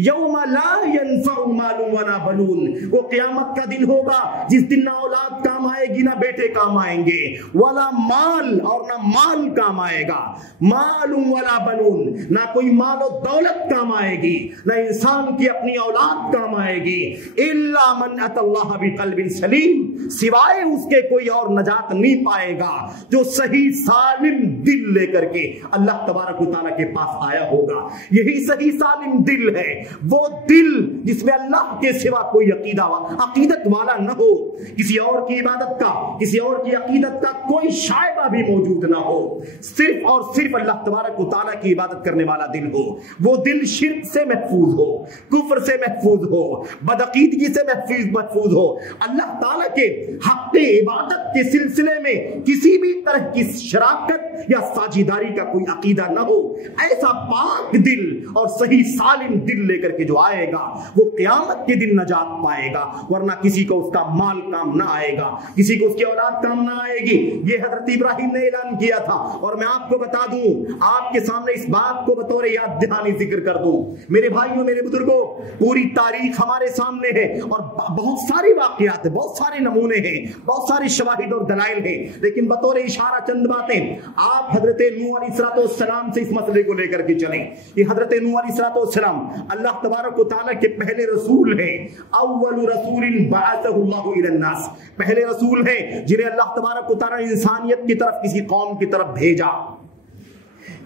यौम ला यनफ़उ मालुन वला बलून, वो क़यामत का दिन होगा जिस दिन ना औलाद काम आएगी ना बेटे काम आएंगे, वाला माल और ना माल काम आएगा, मालुम वला बलून, ना कोई माल और दौलत काम आएगी, ना इंसान की अपनी औलाद काम आएगी, इल्ला मन अतल्लाह बिक़ल्बिन सलीम, सिवाय उसके कोई और नजात नहीं पाएगा जो सही सालिम दिल लेकर के अल्लाह तबारक व तआला के पास आया होगा। यही सही सालिम दिल है, वो दिल जिसमें अल्लाह के सिवा कोई अकीदत वाला न हो, किसी और की इबादत का, किसी और की अकीदत का कोई शायबा भी मौजूद ना हो, सिर्फ और सिर्फ अल्लाह तबारक व तआला की इबादत करने वाला दिल हो। वो दिल शिर्क से महफूज हो, कुफ्र से महफूज हो, बदअकीदगी से महफूज हो, अल्लाह ताला के हक़ इबादत के सिलसिले में किसी भी तरह की शराकत या साझेदारी का कोई अकीदा न हो। ऐसा पाक दिल और सही सालिम दिल लेकर के जो आएगा वो क़यामत के दिन नजात पाएगा, वरना किसी को उसका माल काम ना आएगा, किसी को उसकी औलाद काम ना आएगी। ये हजरत इब्राहिम ने ऐलान किया था। और मैं आपको बता दूं, आपके सामने इस बात को बतौर याद दहानी जिक्र कर दूं, मेरे भाइयों मेरे बुजुर्गों, पूरी तारीख हमारे सामने है और बहुत सारी वाक़यात है, बहुत सारे नमूने हैं, बहुत सारी शवाहिद और दलाइल हैं, लेकिन बतौर इशारा चंद बातें। आप हजरत नूह अलैहिस्सलाम से इस मसले को लेकर के चलें। ये हजरत नूह अलैहिस्सलाम अल्लाह तबारक व तआला के पहले रसूल हैं, अव्वलु रसूलिन बअसहुल्लाहु इलन्नास, पहले रसूल हैं जिन्हें अल्लाह तबारक व तआला ने इंसानियत की तरफ, किसी कौम की तरफ भेजा।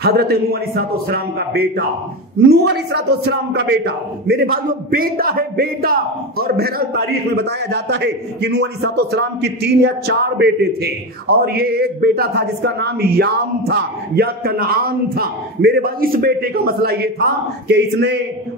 हजरत नूह अलैहिस्सलाम का बेटा, नूह अलैहिस्सलाम का बेटा, मेरे भाइयों बेटा है, बेटा। और बहरहाल तारीख में बताया जाता है कि नूह अलैहिस्सलाम की 3 या 4 बेटे थे और ये एक बेटा था जिसका नाम याम था या कनान था। मेरे भाई इस बेटे का मसला ये था कि इसने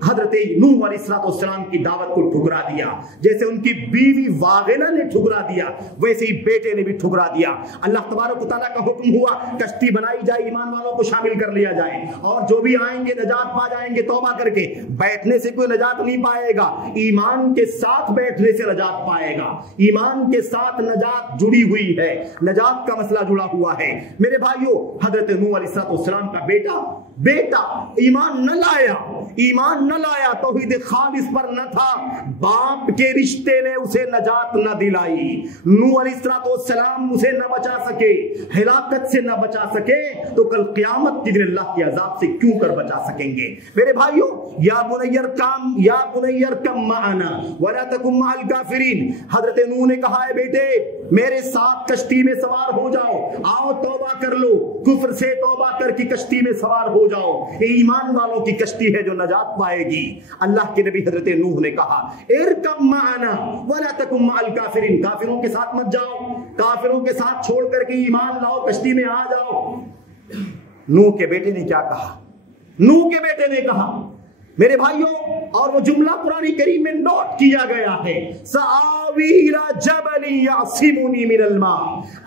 हजरत नूह अलैहिस्सलाम की दावत को ठुकरा दिया। जैसे उनकी बीवी वागिला ने ठुकरा दिया, वैसे ही बेटे ने भी ठुकरा दिया। अल्लाह तबारक व तआला का हुक्म हुआ कश्ती बनाई जाए, ईमान वालों को शामिल कर लिया जाए और जो भी आएंगे नजात पा जाएंगे तौबा करके। बैठने से कोई नजात नहीं पाएगा, ईमान के साथ बैठने से नजात पाएगा। ईमान के साथ नजात जुड़ी हुई है, नजात का मसला जुड़ा हुआ है। मेरे भाइयों हजरत नूह अलैहिस्सलाम का बेटा ईमान न लाया, तौहीद खालिस पर न था, बाप के रिश्ते ने उसे नजात न दिलाई। नूह अलैहिस्सलाम उसे न बचा सके, हिलाकत से न बचा सके, तो कल क़यामत के दिन अल्लाह के अजाब से क्यों कर बचा सकेंगे। मेरे भाइयों या बुनय्यर कम माना वला तकुम मअल काफिरीन, हजरत नूह ने कहा है बेटे मेरे साथ कश्ती में सवार हो जाओ, आओ तौबा कर लो, कुफ्र से तौबा करके कश्ती में सवार हो जाओ, ये ईमान वालों की कश्ती है जो नजात पाएगी। अल्लाह के नबी हजरत नूह ने कहा इरकम माना वला तकुम मअल काफिरीन, काफिरों के साथ मत जाओ, काफिरों के साथ छोड़ करके ईमान लाओ, कश्ती में आ जाओ। नूह के बेटे ने क्या कहा? नूह के बेटे ने कहा मेरे भाइयों, और वो जुमला कुरान करीम में नोट किया गया है, सआवी इला जबली यासिमुनी मिनल मा,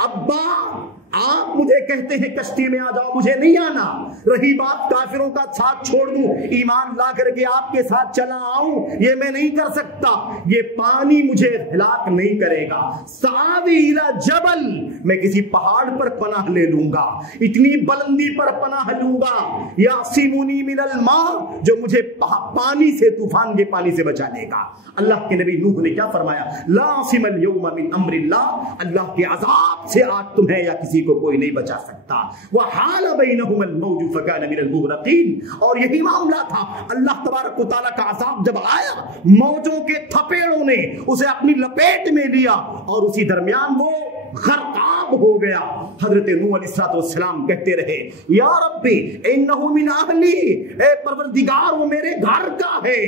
अब्बा आप मुझे कहते हैं कश्ती में आ जाओ, मुझे नहीं आना। रही बात काफिरों का साथ छोड़ दूं, ईमान ला करके आपके साथ चला आऊं, ये मैं नहीं कर सकता, ये पानी मुझे हिलाक नहीं करेगा। सावी इला जबल, मैं किसी पहाड़ पर पनाह ले लूंगा, इतनी बुलंदी पर पनाह लूंगा, यासिमुनी मिनल मा, जो मुझे पानी से, तूफान के पानी से बचा लेगा। अल्लाह के नबी नूह ने क्या फरमाया? ला आसिमल यौमा मिन अम्रिल्लाह, अल्लाह के अजाब से आज तुम्हें या किसी को कोई नहीं बचा सकता। वह हाल बैनहुमुल मौजु फकान मिनल मुग़रक़ीन, और यही मामला था। अल्लाह तबारक व तआला का अजाब जब आया, मौजों के थपेड़ों ने उसे अपनी लपेट में लिया और उसी दरमियान वो गर्काब हो गया। हजरत नूह अलैहिस्सलाम कहते रहे या रब्बी इन्नहु मिन अहली, ए परवरदिगार वो मेरे घर का है,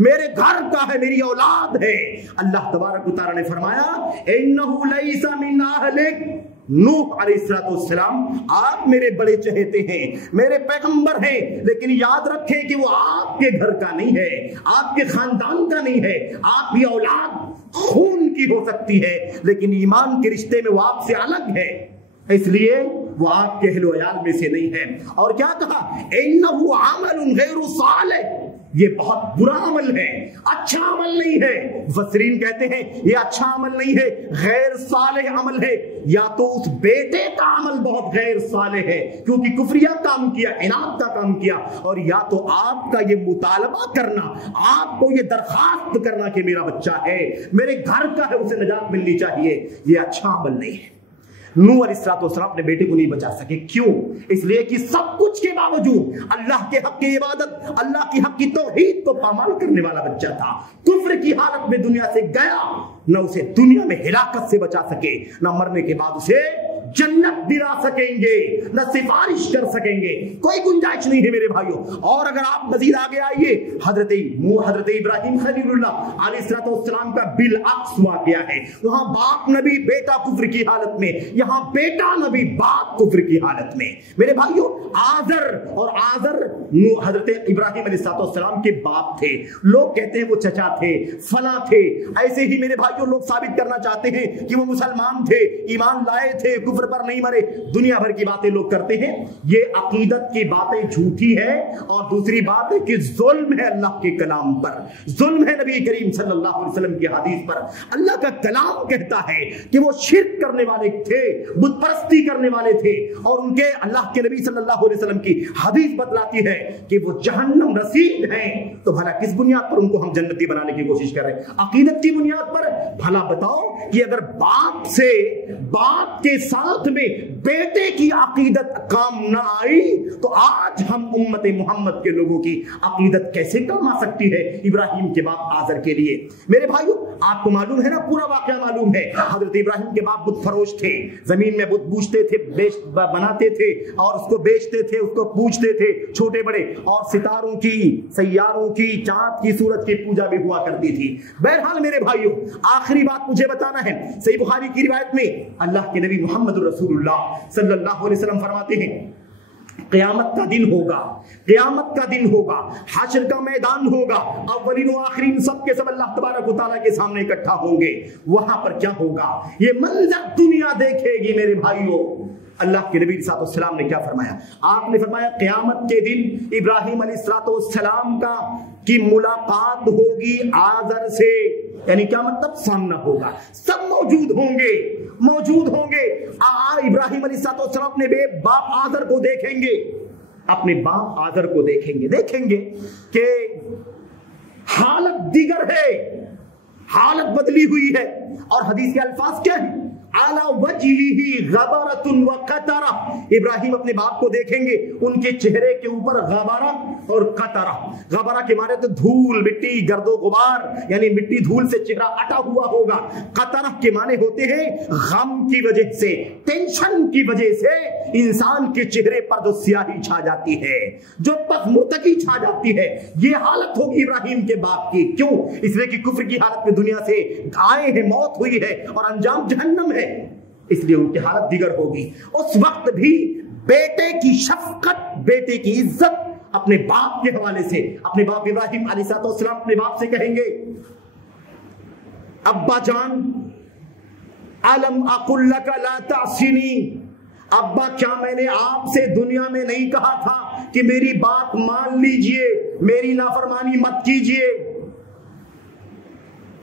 मेरे घर का है, मेरी औलाद है। अल्लाह तबारक व तआला ने फरमाया इन्नहु लैसा मिन अहलिक, नूह अलैहिस्सलाम आप मेरे बड़े चहेते हैं, मेरे पैगंबर हैं, लेकिन याद रखें कि वो आपके घर का नहीं है, आपके खानदान का नहीं है। आपकी औलाद खून की हो सकती है लेकिन ईमान के रिश्ते में वो आपसे अलग है, इसलिए वो आपके अहल वयाल में से नहीं है। और क्या कहा, इन्नहु अमलुन गैरु सालिह, ये बहुत बुरा अमल है, अच्छा अमल नहीं है। मुफस्सिरीन कहते हैं ये अच्छा अमल नहीं है, गैर सालेह अमल है। या तो उस बेटे का अमल बहुत गैर सालेह है क्योंकि कुफरिया काम किया, इनाद का काम किया, और या तो आपका ये मुतालबा करना, आपको ये दरखास्त करना कि मेरा बच्चा है, मेरे घर का है, उसे निजात मिलनी चाहिए, ये अच्छा अमल नहीं है। नूह अलैहिस्सलाम अपने बेटे को नहीं बचा सके, क्यों? इसलिए कि सब कुछ के बावजूद अल्लाह के हक की इबादत, अल्लाह की हक की तौहीद को पामाल करने वाला बच्चा था। कुफ्र की हालत में दुनिया से गया, न उसे दुनिया में हिलाकत से बचा सके, न मरने के बाद उसे जन्नत दिला सकेंगे, न सिफारिश कर सकेंगे, कोई गुंजाइश नहीं है मेरे भाइयों। और अगर आप मजीद आगे आइए, हजरत इब्राहिम खलीलुल्लाह अलैहिस्सलाम का बिलअक्स वाक़या है। वहां बाप नबी बेटा कुफ्र की हालत में, यहाँ बेटा नबी बाप कुफ्र की हालत में। मेरे भाइयों आजर, और आजर हजरत इब्राहिम अलैहिस्सलाम के बाप थे। लोग कहते हैं वो चचा थे, फला थे। ऐसे ही मेरे भाइयों लोग साबित करना चाहते हैं कि वो मुसलमान थे, ईमान लाए थे, कुफ्र पर नहीं मरे। दुनिया भर की बातें लोग करते हैं, ये अकीदत की बातें झूठी है। और दूसरी बात है कि जुल्म है अल्लाह के कलाम पर, जुल्म है नबी करीम सल्लल्लाहु अलैहि वसल्लम की हदीस पर। अल्लाह का कलाम कहता है कि वो शिर्क करने वाले थे, बुत परस्ती करने वाले थे, और उनके अल्लाह के नबी सल्लल्लाहु अलैहि वसल्लम की हदीस बतलाती है कि वो जहन्नम रसीद हैं। तो भला किस बुनियाद पर उनको हम जन्नती बनाने की कोशिश कर रहे हैं? अकीदत की बुनियाद पर। भला बताओ कि अगर बाप से, बाप के साथ में बेटे की अकीदत काम ना आई तो आज हम उम्मत मोहम्मद के लोगों की अकीदत कैसे काम आ सकती है इब्राहिम के बाप आजर के लिए? मेरे भाइयों आपको मालूम है ना, पूरा वाकया मालूम है। हजरत इब्राहिम के बाप बुत फरोश थे, जमीन में बुत पूजते थे, बनाते थे और उसको बेचते थे, उसको पूजते थे छोटे बड़े, और सितारों की, सैयारों की, चांद की, सूरज की पूजा भी हुआ करती थी। बहरहाल मेरे भाइयों आखिरी बात मुझे बताना है, सही बुखारी की रिवायत में अल्लाह के नबी मोहम्मद रसूलुल्लाह सल्लल्लाहु अलैहि वसल्लम फरमाते हैं क़यामत का दिन होगा, क़यामत का दिन होगा, हश्र का मैदान होगा, अव्वलीन व आखिरीन सब के सब अल्लाह तबारक व तआला के सामने इकट्ठा होंगे। वहां पर क्या होगा ये मंजर दुनिया देखेगी मेरे भाइयों। अल्लाह के नबी सल्लल्लाहु ने क्या फरमाया? आपने फरमाया क़यामत के दिन इब्राहिम अलैहिस्सलाम का की मुलाकात होगी आजर से, यानी क्या मतलब? सामना होगा, सब मौजूद होंगे, मौजूद होंगे। इब्राहिम अलैहिस्सलाम अपने बाप आजर को देखेंगे, अपने बाप आजर को देखेंगे, देखेंगे कि हालत दिगर है, हालत बदली हुई है। और हदीस के अल्फाज क्या है? आला वजहिही गबरतुन व कतरा। इब्राहिम अपने बाप को देखेंगे, उनके चेहरे के ऊपर गबरा और कतरा। गबरा के माने तो धूल, मिट्टी, गर्दो गुबार, यानी मिट्टी धूल से चेहरा अटा हुआ होगा। कतरा के माने होते हैं गम की वजह से, टेंशन की वजह से इंसान के चेहरे पर जो स्याही छा जाती है, जो पसमुर्तकी छा जाती है, ये हालत होगी इब्राहिम के बाप की। क्यों? इसलिए कि कुफ्र की हालत में दुनिया से आए हैं, मौत हुई है और अंजाम जहन्नम है, इसलिए उनकी हालत दिगर होगी। उस वक्त भी बेटे की शफकत, बेटे की इज्जत अपने बाप के हवाले से, अपने बाप इब्राहिम अलैहिस्सलाम अपने बाप से कहेंगे, अब्बा जान अलम अकुल लका ला तासिनी। अब्बा क्या मैंने आपसे दुनिया में नहीं कहा था कि मेरी बात मान लीजिए, मेरी नाफरमानी मत कीजिए?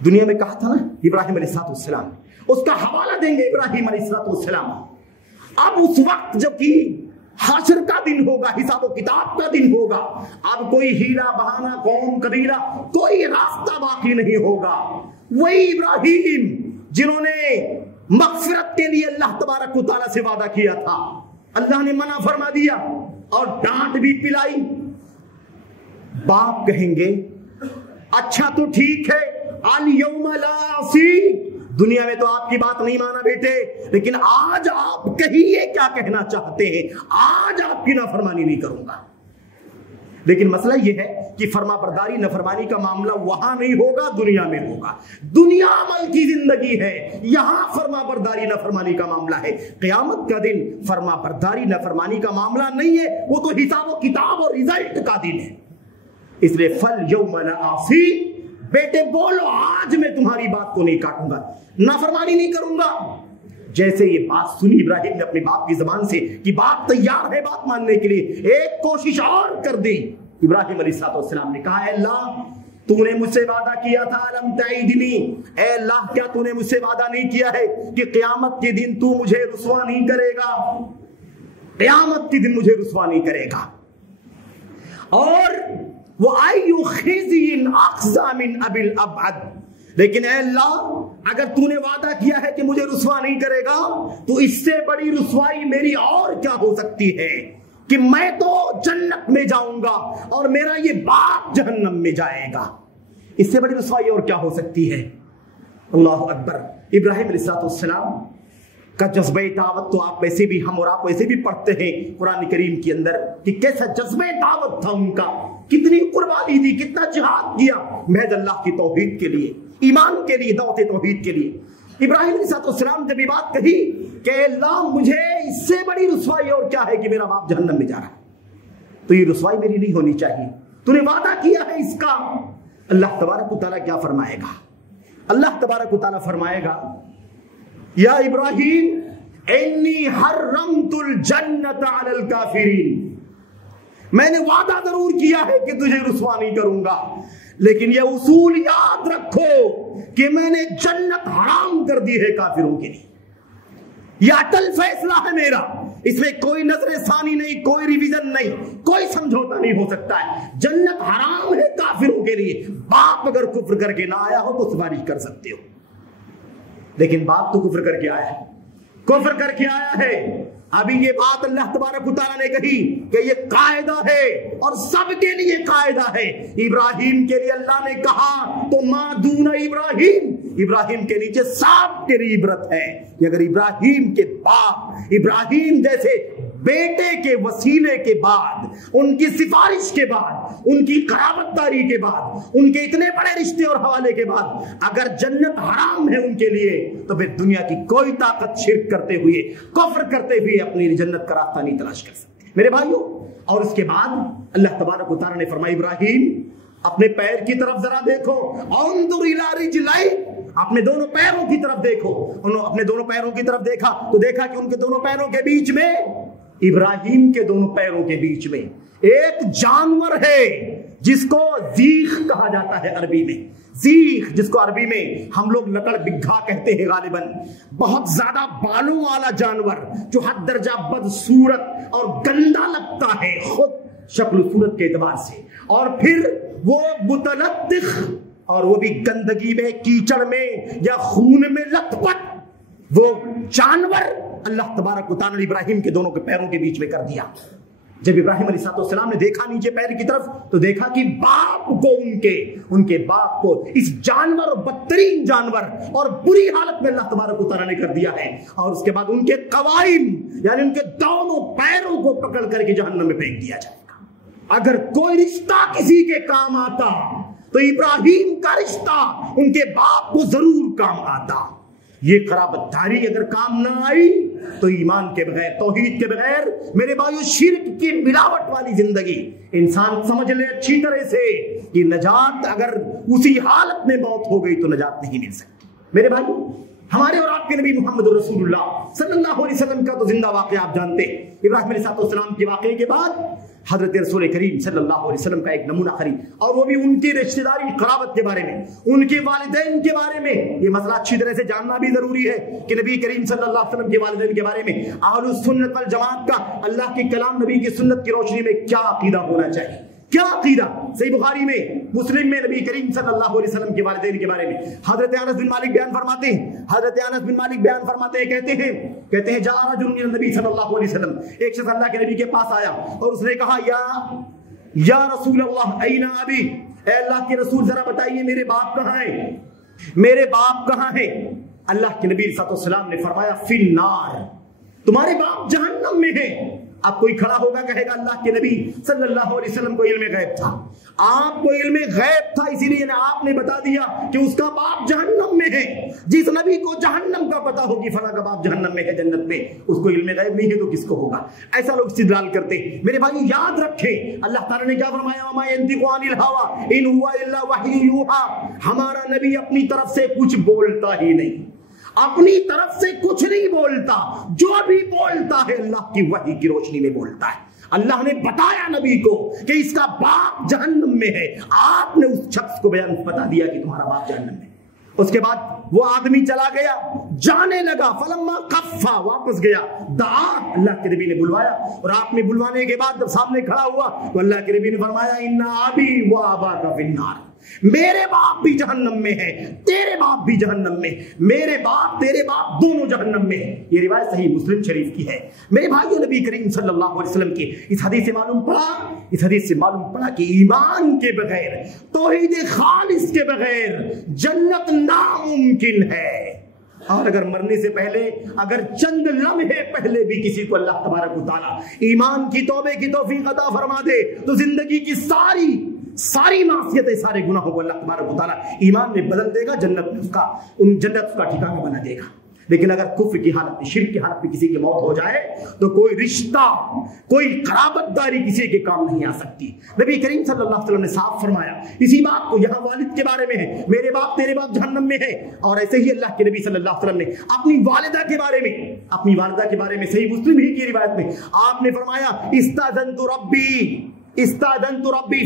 दुनिया में कहा था ना इब्राहिम अलैहिस्सलाम, उसका हवाला देंगे इब्राहिम अलैहिस्सलाम। अब उस वक्त जब कि हश्र का दिन होगा, हिसाब किताब का दिन होगा, अब कोई हीला बहाना, कौम कबीला, कोई रास्ता बाकी नहीं होगा। वही इब्राहिम जिन्होंने मगफिरत के लिए अल्लाह तबारक व तआला से वादा किया था, अल्लाह ने मना फरमा दिया और डांट भी पिलाई। बाप कहेंगे अच्छा तो ठीक है, अल यौम ला असी, दुनिया में तो आपकी बात नहीं माना बेटे, लेकिन आज आप कहिए क्या कहना चाहते हैं, आज आपकी नाफरमानी नहीं करूंगा। لیکن مسئلہ یہ ہے کہ فرما برداری نافرمانی کا معاملہ وہاں نہیں ہوگا، دنیا میں ہوگا۔ دنیا عمل کی زندگی ہے، یہاں فرما برداری نافرمانی کا معاملہ ہے۔ قیامت کا دن فرما برداری نافرمانی کا معاملہ نہیں ہے، وہ تو حساب و کتاب اور رزلٹ کا دن ہے۔ اس لیے فَالْيَوْمَ لَآصِي، بیٹے بولو آج میں تمہاری بات کو نہیں کاٹوں گا، نافرمانی نہیں کروں گا۔ جیسے یہ بات سنی ابراہیم نے اپنے باپ کی زبان سے کہ باپ تیار ہے بات ماننے کے لیے، ایک کوشش اور کر دی۔ ابراہیم علیہ السلام نے کہا، اے اللہ تو نے مجھ سے وعدہ کیا تھا، الم تعیدنی، اے اللہ کیا تو نے مجھ سے وعدہ نہیں کیا ہے کہ قیامت کے دن تو مجھے رسوا نہیں کرے گا، قیامت کے دن مجھے رسوا نہیں کرے گا۔ اور وہ ایُّ خزی اخزی من ابی الابعد، لیکن اے اللہ اگر تو نے وعدہ کیا ہے کہ مجھے رسوا نہیں کرے گا تو اس سے بڑی رسوائی میری اور کیا ہو سکتی ہے کہ میں تو جنت میں جاؤں گا اور میرا یہ باپ جہنم میں جائے گا، اس سے بڑی رسوائی اور کیا ہو سکتی ہے۔ اللہ اکبر۔ ابراہیم علیہ السلام کا جذبہ دعوت تو آپ ویسے بھی، ہم اور آپ ویسے بھی پڑھتے ہیں قرآن کریم کے اندر کہ کیسا جذبہ دعوت تھا ان کا، کتنی قربانی دی، کتنا جہاد کیا محض اللہ کی توحید کے لیے، ایمان کے لیے، دعوت توحید کے لیے۔ ابراہیم علیہ السلام جب یہ بات کہی کہ اللہ مجھے اس سے بڑی رسوائی اور کیا ہے کہ میرا باپ جہنم میں جا رہا ہے، تو یہ رسوائی میری نہیں ہونی چاہیے، تو نے وعدہ کیا ہے اس کا۔ اللہ تبارک و تعالیٰ کیا فرمائے گا؟ اللہ تبارک و تعالیٰ فرمائے گا، یا ابراہیم انی حرمت الجنت علی الکافرین، میں نے وعدہ ضرور کیا ہے کہ تجھے رسوا نہیں کروں گا، لیکن یہ اصول یاد رکھو کہ میں نے جنت حرام کر دی ہے کافروں کے لیے۔ یہ اٹل فیصلہ ہے میرا، اس میں کوئی نظر ثانی نہیں، کوئی ریویژن نہیں، کوئی سمجھوتا نہیں ہو سکتا ہے۔ جنت حرام ہے کافروں کے لیے۔ باپ اگر کفر کر کے نہ آیا ہو تو سفارش کر سکتے ہو، لیکن باپ تو کفر کر کے آیا ہے، کفر کر کے آیا ہے۔ ابھی یہ بات اللہ تبارک و تعالیٰ نے کہی کہ یہ قاعدہ ہے اور سب کے لیے قاعدہ ہے۔ ابراہیم کے لیے اللہ نے کہا تو ما دون ابراہیم، ابراہیم کے نیچے سب کے لیے عبرت ہے کہ اگر ابراہیم کے باپ، ابراہیم جیسے بیٹے کے وسیلے کے بعد، ان کی سفارش کے بعد، ان کی قرابت داری کے بعد، ان کے اتنے بڑے رشتے اور حوالے کے بعد اگر جنت حرام ہے ان کے لیے، تو پھر دنیا کی کوئی طاقت شرک کرتے ہوئے، کفر کرتے ہوئے اپنی جنت کا راستہ نہیں تلاش کر سکتے میرے بھائیوں۔ اور اس کے بعد اللہ تبارک و تعالیٰ نے فرمایا، ابراہیم اپنے پیر کی طرف ذرا دیکھو، انظر الی رجلائک، اپنے دونوں پیروں کی طرف دیکھو۔ انہوں اپنے دونوں پیروں کی طرف دیکھا تو دیکھا کہ ان کے دونوں پیروں کے بیچ میں، ابراہیم کے دونوں پیروں کے بیچ میں ایک جانور ہے جس کو زیخ کہا جاتا ہے عربی میں، زیخ جس کو عربی میں ہم لوگ لکڑ بگھا کہتے ہیں غالباً، بہت زیادہ بالوں والا جانور جو حد درجہ بدصورت اور گندا لگتا ہے خود شکل و صورت کے اعتبار سے، اور پھر وہ متلطخ، اور وہ بھی گندگی میں، کیچڑ میں یا خون میں لت پت، وہ جانور اللہ تبارک و تعالیٰ نے ابراہیم کے دونوں کے پیروں کے بیچ میں کر دیا۔ جب ابراہیم علیہ السلام نے دیکھا نیچے پیر کی طرف تو دیکھا کہ باپ کو ان کے باپ کو اس جانور، بدترین جانور اور بری حالت میں اللہ تبارک و تعالیٰ نے کر دیا ہے، اور اس کے بعد ان کے قوائم یعنی ان کے دونوں پیروں کو پکڑ کر کے جہنم میں پھینک دیا جائے گا۔ اگر کوئی رشتہ کسی کے کام آتا تو ابراہیم کا رشتہ ان کے باپ کو ضرور کام آتا۔ یہ قرابت داری اگر کام نہ آئی تو ایمان کے بغیر، توحید کے بغیر میرے بھائیو، شرک کی ملاوٹ والی زندگی، انسان سمجھ لے اچھی طرح سے کہ نجات اگر اسی حالت میں موت ہو گئی تو نجات نہیں مل سکتی میرے بھائیو۔ ہمارے اور آپ کے نبی محمد رسول اللہ صلی اللہ علیہ وسلم کا تو زندہ واقعہ آپ جانتے ہیں۔ ابراہیم علیہ السلام کے واقعے کے بعد حضرت رسول کریم صلی اللہ علیہ وسلم کا ایک نمونہ خری، اور وہ بھی ان کی رشتہ داری قرابت کے بارے میں، ان کے والدین کے بارے میں۔ یہ مسئلہ اچھی طرح سے جاننا بھی ضروری ہے کہ نبی کریم صلی اللہ علیہ وسلم کے والدین کے بارے میں اہل السنت والجماعت کا اللہ کے کلام، نبی کی سنت کی روشنی میں کیا عقیدہ ہونا چاہیے، کیا عقیدہ۔ صحیح بخاری میں، مسلم میں نبی کریم صلی اللہ علیہ وسلم کے والدین کے بارے میں حضرت انس بن مالک بیان فرماتے ہیں، حضرت انس بن مالک بیان فرماتے ہیں، کہتے ہیں جاء رجل من النبی صلی اللہ علیہ وسلم، ایک شخص اللہ کے نبی کے پاس آیا اور اس نے کہا یا رسول اللہ این ابی، اے اللہ کے رسول ذرا بتائیے میرے باپ کہاں ہیں، میرے باپ کہاں ہیں؟ اللہ کے نبی صلی اللہ علیہ وسلم نے فرمایا فی النار، تمہارے باپ جہنم میں ہیں۔ अब कोई खड़ा होगा कहेगा अल्लाह के नबी सल्लल्लाहु अलैहि वसल्लम को इल्म गैब था, आपको इल्म गैब था इसीलिए आपने बता दिया कि उसका बाप जहन्नम में है। जिस नबी को जहन्नम का पता होगी फला का बाप जहन्नम में है जन्नत में, उसको इल्म गैब नहीं है तो किसको होगा? ऐसा लोग इस्तिदलाल करते। मेरे भाई याद रखें अल्लाह ताला ने क्या फरमाया, वमा यंतिकु अनिल हवा इन हुवा इल्ला वही यूहा। हमारा नबी अपनी तरफ से कुछ बोलता ही नहीं, अपनी तरफ से कुछ नहीं बोलता, जो भी बोलता है अल्लाह की वही की रोशनी में बोलता है। अल्लाह ने बताया नबी को कि इसका बाप जहन्नम में है, आपने उस शख्स को बयान बता दिया कि तुम्हारा बाप जहन्नम में। उसके बाद वो आदमी चला गया, जाने लगा, फलम्मा कफ्फा वापस गया, दआ अल्लाह के नबी ने बुलवाया, और आपने बुलवाने के बाद जब सामने खड़ा हुआ तो अल्लाह के नबी ने फरमाया इन्ना अबी व अबाका फिन्नार, मेरे बाप भी जहन्नम में है, तेरे बाप भी जहन्नम में, मेरे बाप तेरे बाप दोनों जहन्नम में है। ये रिवायत सही मुस्लिम शरीफ की है। मेरे भाइयों, नबी करीम सल्लल्लाहु अलैहि वसल्लम की इस हदीस से मालूम पड़ा कि ईमान के बगैर, तौहीद खालिस के बगैर जन्नत नामुमकिन है। और अगर मरने से पहले, अगर चंद लम्हे पहले भी किसी को अल्लाह तबारक व तआला ईमान की तौबे की तौफीक अता फरमा दे तो जिंदगी की सारी मासियतें, सारे गुनाहों को अल्लाह तबारक व तआला ईमान में बदल देगा, जन्नत उसका ठिकाना बना देगा। लेकिन अगर कुफ्र की हालत में, शिर्क की हालत में किसी की मौत हो जाए तो कोई रिश्ता, कोई कराबतदारी किसी के काम नहीं आ सकती। नबी करीम सल्लल्लाहु अलैहि वसल्लम ने साफ फरमाया इसी बात को, यहाँ वालिद के बारे में है, मेरे बाप तेरे बाप जहन्नम में है। और ऐसे ही अल्लाह के नबी सल्लल्लाहु अलैहि वसल्लम ने अपनी वालिदा के बारे में सही मुस्लिम ही की रिवायत में आपने फरमाया इस्तादन्तु रब्बी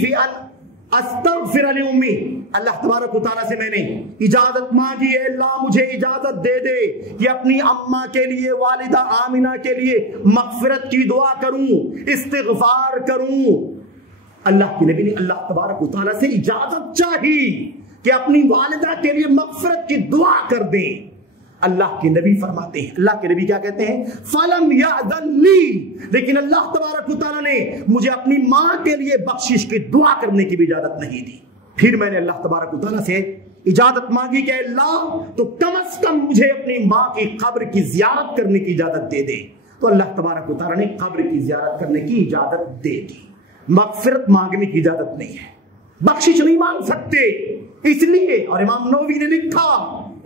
फी अन अस्तगफिर ली उम्मी, अल्लाह तबारक व तआला से मैंने इजाजत मांगी है, अल्लाह मुझे इजाजत दे दे कि अपनी अम्मा के लिए, वालिदा आमिना के लिए मगफिरत की दुआ करूं, इस्तिगफार करूं। अल्लाह के नबी ने अल्लाह तबारक व तआला से इजाजत चाही कि अपनी वालिदा के लिए मगफिरत की दुआ कर दे। अल्लाह के नबी फरमाते हैं, अल्लाह के नबी क्या कहते हैं, फलम याज़न ली, लेकिन अल्लाह तबारक व तआला ने मुझे अपनी मां के लिए बख्शिश की दुआ करने की भी इजाजत नहीं दी। फिर मैंने अल्लाह तबारक व तआला से इजाजत मांगी कि अल्लाह तो कम से कम मुझे अपनी मां की कब्र की जियारत करने की इजाजत दे दे। तो अल्लाह तबारक व तआला ने कब्र की जियारत करने की इजाजत दे दी। मगफिरत मांगने की इजाजत नहीं है, बख्शिश नहीं मांग सकते इसलिए। और इमाम नववी ने लिखा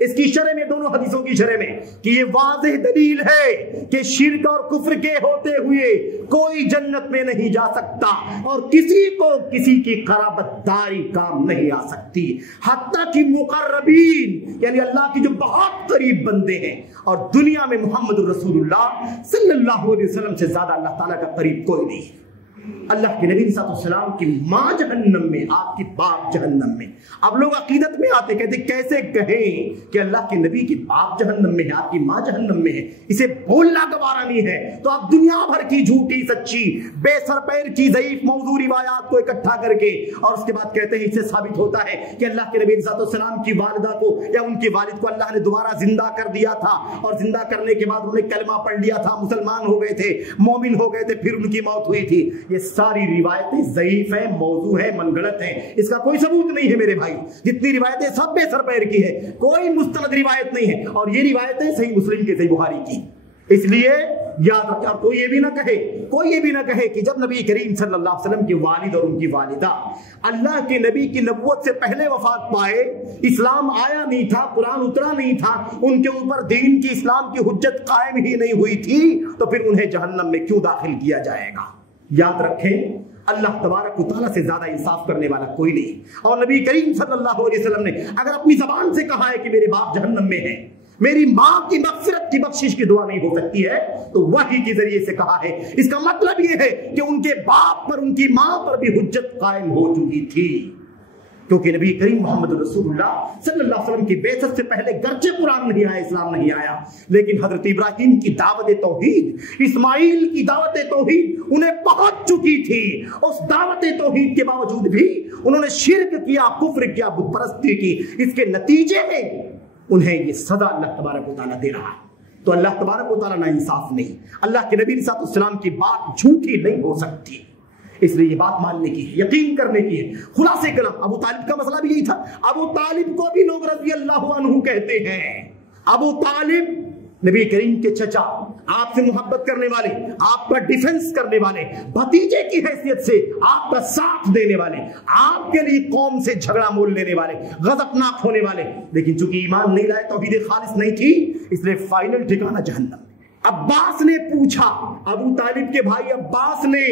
इसकी शरह में, दोनों हदीसों की शरह में, कि ये वाज़ेह दलील है कि शिर्क और कुफ्र के होते हुए कोई जन्नत में नहीं जा सकता और किसी को किसी की कराबतदारी काम नहीं आ सकती। हत्ता कि मुक़र्रबीन यानी अल्लाह की जो बहुत करीब बंदे हैं, और दुनिया में मोहम्मद रसूलुल्लाह सल्लल्लाहु अलैहि वसल्लम से ज्यादा अल्लाह ताला का करीब कोई नहीं है। अल्लाह के नबी सल्लल्लाहु की मां जहन्नम में, आपकी बाप जहन्नम में। अब लोग अकीदत में आते, कहते कैसे कहें कि अल्लाह के नबी की बाप जहन्नम में है, आपकी मां जहन्नम में है, इसे बोलना गवारा नहीं है। तो आप दुनिया भर की झूठी, सच्ची, बेसर पैर की ज़ईफ मौजू रिवायात को इकट्ठा करके और उसके बाद कहते हैं इससे साबित होता है कि अल्लाह के नबी सल्लल्लाहु की वालिदा को या उनके वालिद को अल्लाह ने दोबारा जिंदा कर दिया था, और जिंदा करने के बाद उन्होंने कलमा पढ़ लिया था, मुसलमान हो गए थे, मोमिन हो गए थे, फिर उनकी मौत हुई थी। ये सारी रिवायतें ज़ईफ है, मौजू है, मनगढ़ंत है, इसका कोई सबूत नहीं है मेरे भाई। जितनी रिवायतें सब बेसर पैर की है, कोई मुस्तनद रिवायत नहीं है, और ये रिवायतें सही मुस्लिम की, सही बुखारी की। इसलिए याद रखें, कोई ये भी ना कहे कि जब नबी करीम सल्लल्लाहु अलैहि वसल्लम के वालिद और उनकी वालिदा अल्लाह के नबी की नबुव्वत से पहले वफात पाए, इस्लाम आया नहीं था, कुरान उतरा नहीं था, उनके ऊपर दीन की, इस्लाम की हुज्जत कायम ही नहीं हुई थी, तो फिर उन्हें जहन्नम में क्यों दाखिल किया जाएगा। याद रखें, अल्लाह तबारक व तआला से ज्यादा इंसाफ करने वाला कोई नहीं। और नबी करीम सल्लल्लाहु अलैहि वसल्लम ने अगर अपनी जबान से कहा है कि मेरे बाप जहन्नम में है, मेरी मां की मगफिरत की, बख्शिश की दुआ नहीं हो सकती है, तो वही के जरिए से कहा है। इसका मतलब यह है कि उनके बाप पर, उनकी मां पर भी हुज्जत कायम हो चुकी थी, क्योंकि नबी करीम मोहम्मद रसूलुल्लाह सल्लल्लाहु अलैहि वसल्लम की बेअसत से पहले गर्चे कुरान नहीं आया, इस्लाम नहीं आया, लेकिन हजरत इब्राहिम की दावत तौहीद, इस्माइल की दावत तौहीद उन्हें पहुंच चुकी थी। उस दावत तौहीद के बावजूद भी उन्होंने शिर्क किया, कुफ्र किया, बुत परस्ती की। इसके नतीजे में उन्हें ये सजा अल्लाह तबारक व तआला दे रहा है। तो अल्लाह तबारक व तआला ना इंसाफ नहीं, अल्लाह के नबी सल्लल्लाहु अलैहि वसल्लम की बात झूठी नहीं हो सकती। इसलिए ये बात मानने की, यकीन करने की है। खुलासे कलम अबू तालिब का मसला भी यही था। अबू तालिब को भी लोग रज़ी अल्लाहु अन्हु कहते हैं। अबू तालिब नबी करीम के चचा, आपसे मोहब्बत करने वाले, आपका डिफेंस करने वाले, भतीजे की हैसियत से आपका साथ देने वाले, आपके लिए कौम से झगड़ा मोल लेने वाले, गजबनाक होने वाले, लेकिन चूंकि ईमान नहीं लाए, तौहीद खालिस नहीं थी, इसलिए फाइनल ठिकाना जहन्नम। अब्बास ने पूछा, अबू तालिब के भाई अब्बास ने,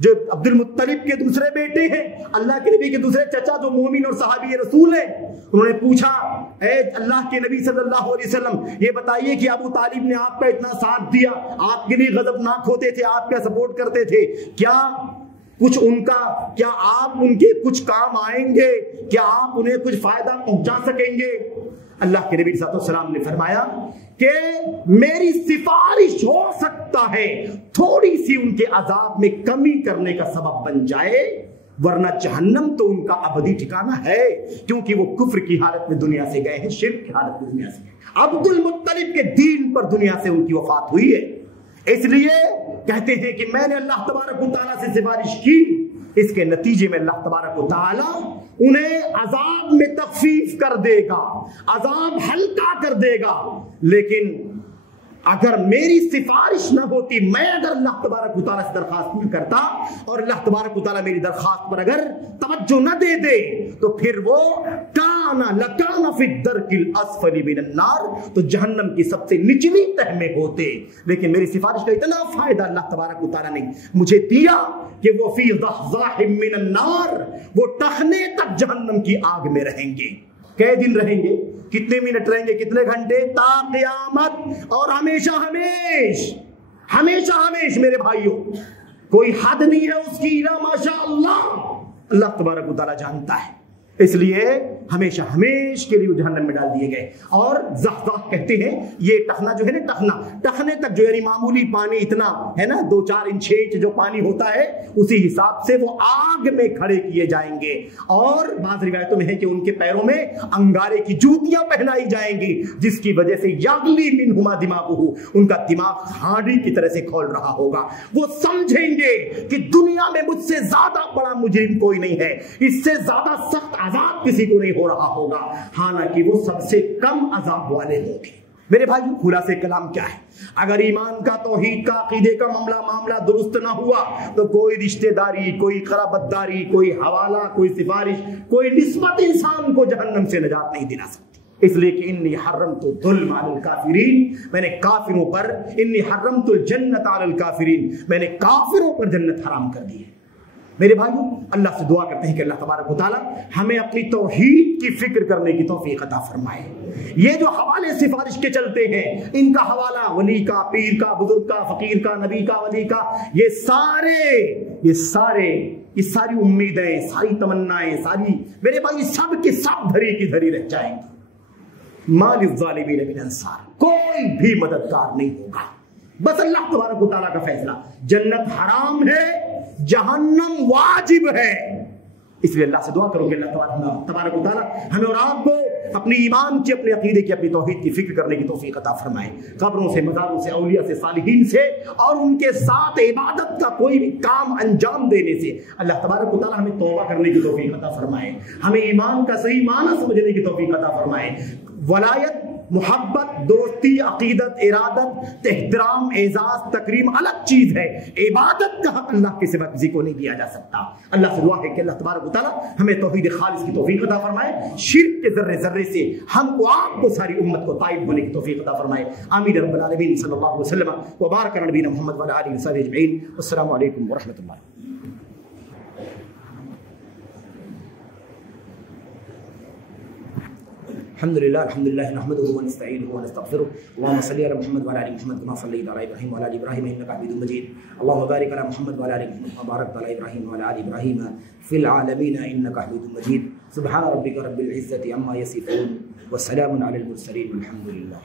जो अब्दुल मुत्तलिब के दूसरे बेटे हैं, अल्लाह के नबी के दूसरे चचा, जो मोमिन और सहाबी रसूल हैं, उन्होंने पूछा, ए अल्लाह के नबी सल्लल्लाहु अलैहि वसल्लम, ये बताइए कि अबू तालिब ने आपका इतना साथ दिया, आपके लिए गजबनाक होते थे, आपका सपोर्ट करते थे, क्या कुछ उनका, क्या आप उनके कुछ काम आएंगे, क्या आप उन्हें कुछ फायदा पहुंचा सकेंगे? अल्लाह के नबी सल्लल्लाहु अलैहि वसल्लम ने फरमाया कि मेरी सिफारिश हो सकता है थोड़ी सी उनके अजाब में कमी करने का सबब बन जाए, वरना जहन्नम तो उनका अबदी ठिकाना है, क्योंकि वो कुफ्र की हालत में दुनिया से गए हैं, शिर्क की हालत में दुनिया से गए। अब्दुल मुत्तलिब के दीन पर दुनिया से उनकी वफात हुई है। इसलिए कहते हैं कि मैंने अल्लाह तबारक व तआला से सिफारिश की, इसके नतीजे में अल्लाह तबारक व तआला उन्हें अजाब में तखफीफ कर देगा, अजाब हल्का कर देगा। लेकिन अगर मेरी सिफारिश न होती, मैं अगर अल्लाह तबारक व तआला से दरखास्त न करता और अल्लाह तबारक व तआला मेरी दरखास्त पर अगर तवज्जो न दे दे, तो फिर वो काना लकाना फी दरकिल अस्फली मिनन नार, तो जहन्नम की सबसे निचली तह में होते। लेकिन मेरी सिफारिश का इतना फायदा अल्लाह तबारक व तआला ने मुझे दिया कि वो फी दहज़ाहिम मिनन नार, वो टखने तक जहन्नम की आग में रहेंगे। कै दिन रहेंगे, कितने मिनट रहेंगे, कितने घंटे? ता क़यामत, और हमेशा हमेश, हमेशा हमेश मेरे भाइयों, कोई हद नहीं है उसकी, ना माशाअल्लाह, अल्लाह तबारक व तआला जानता है। इसलिए हमेशा हमेश के लिए जहन्नम में डाल दिए गए। और ज़हज़ाह कहते हैं, ये टखना जो है ना, टखने तक जो यानी मामूली पानी इतना है ना, 2-4 इंच 6 इंच जो पानी होता है, उसी हिसाब से वो आग में खड़े किए जाएंगे। और बाज़ रिवायतों में है कि उनके पैरों में अंगारे की जूतियां पहनाई जाएंगी, जिसकी वजह से यागली मिनहुमा दिमागुहु, उनका दिमाग हांडी की तरह से खोल रहा होगा। वो समझेंगे कि दुनिया में मुझसे ज्यादा बड़ा मुजरिम कोई नहीं है, इससे ज्यादा सख्त अजाब किसी को नहीं हो रहा होगा, हालांकि वो सबसे कम अजाब वाले होंगे। मेरे भाई, खुलासे कलाम क्या है? अगर ईमान का, तौहीद का, अकीदे का मामला दुरुस्त ना हुआ, तो कोई रिश्तेदारी, कोई खराबतदारी, कोई हवाला, कोई सिफारिश, कोई निस्बत इंसान को जहन्नम से निजात नहीं दिला सकती। इसलिए कि इन्नी हर्रमतु ज़ुल्म अलल काफिरीन, मैंने काफिरों पर, इन्नी हर्रमतुल जन्नत अलल काफिरीन, मैंने काफिरों पर जन्नत हराम कर दी है। मेरे भाइयों, अल्लाह से दुआ करते हैं कि अल्लाह तबारक व तआला हमें अपनी तौहीद की फिक्र करने की तौफीक अता फरमाए। ये जो हवाले सिफारिश के चलते हैं, इनका हवाला वली का, पीर का, बुजुर्ग का, फकीर का, नबी का, वली का, ये सारी उम्मीदें, सारी तमन्नाएं, सारी मेरे भाई सब के सब धरी की धरी रह जाएंगी। मा लिज़्ज़ालिमीन मिन अंसार, कोई भी मददगार नहीं होगा। बस अल्लाह तबारक व तआला का फैसला, जन्नत हराम है, जहन्नम वाजिब है। इसलिए अल्लाह से दुआ करो कि अल्लाह तबारक व तआला हमें और आपको अपने ईमान की, अपने अकीदे की, अपनी तौहीद की फिक्र करने की तौफीक अता फरमाए। कब्रों से, मज़ारों से, औलिया से, सालिहीन से और उनके साथ इबादत का कोई भी काम अंजाम देने से अल्लाह तबारक व तआला हमें तौबा करने की तौफीक अता फरमाए, हमें ईमान का सही माना समझने की तौफीक अता फरमाए। वलायत, मोहब्बत, दोस्ती, अकीदत, इरादत, एहतराम, एजाज, तकरीम अलग चीज है। इबादत का हक अल्लाह के सिवा किसी को नहीं दिया जा सकता। अल्लाह से दुआ है कि अल्लाह तबारक व तआला हमें तौहीद खालिस की तौफीक अता फरमाए, शिर्क के जर्रे जर्रे से हमको, आपको, सारी उम्मत को ताइब होने की तौफीक अता फरमाए। आमीन या रब्बल आलमीन। सल्लल्लाहु अलैहि वसल्लम व बारक अला नबीना मुहम्मद व अला आलिहि व सहबिहि अजमईन। अस्सलामु अलैकुम व रहमतुल्लाह। अल्हम्दुलिल्लाह नहमदुहु व नस्तईनुहु व नस्तगफिरुह। अल्लाहुम्मा सल्लि अला मुहम्मद व अला आलि मुहम्मद कमा सल्लैता अला इब्राहीम व अला आलि इब्राहीम इन्नका हमीदुम मजीद। अल्लाहुम्मा बारिक अला मुहम्मद व अला आलि मुहम्मद कमा बारकता अला इब्राहीम व अला आलि इब्राहीम फिल आलमीन इन्नका हमीदुम मजीद। सुब्हान रब्बिका रब्बिल इज्जति अम्मा यसिफून व सलामुन अलल मुरसलीन वल्हम्दुलिल्लाह।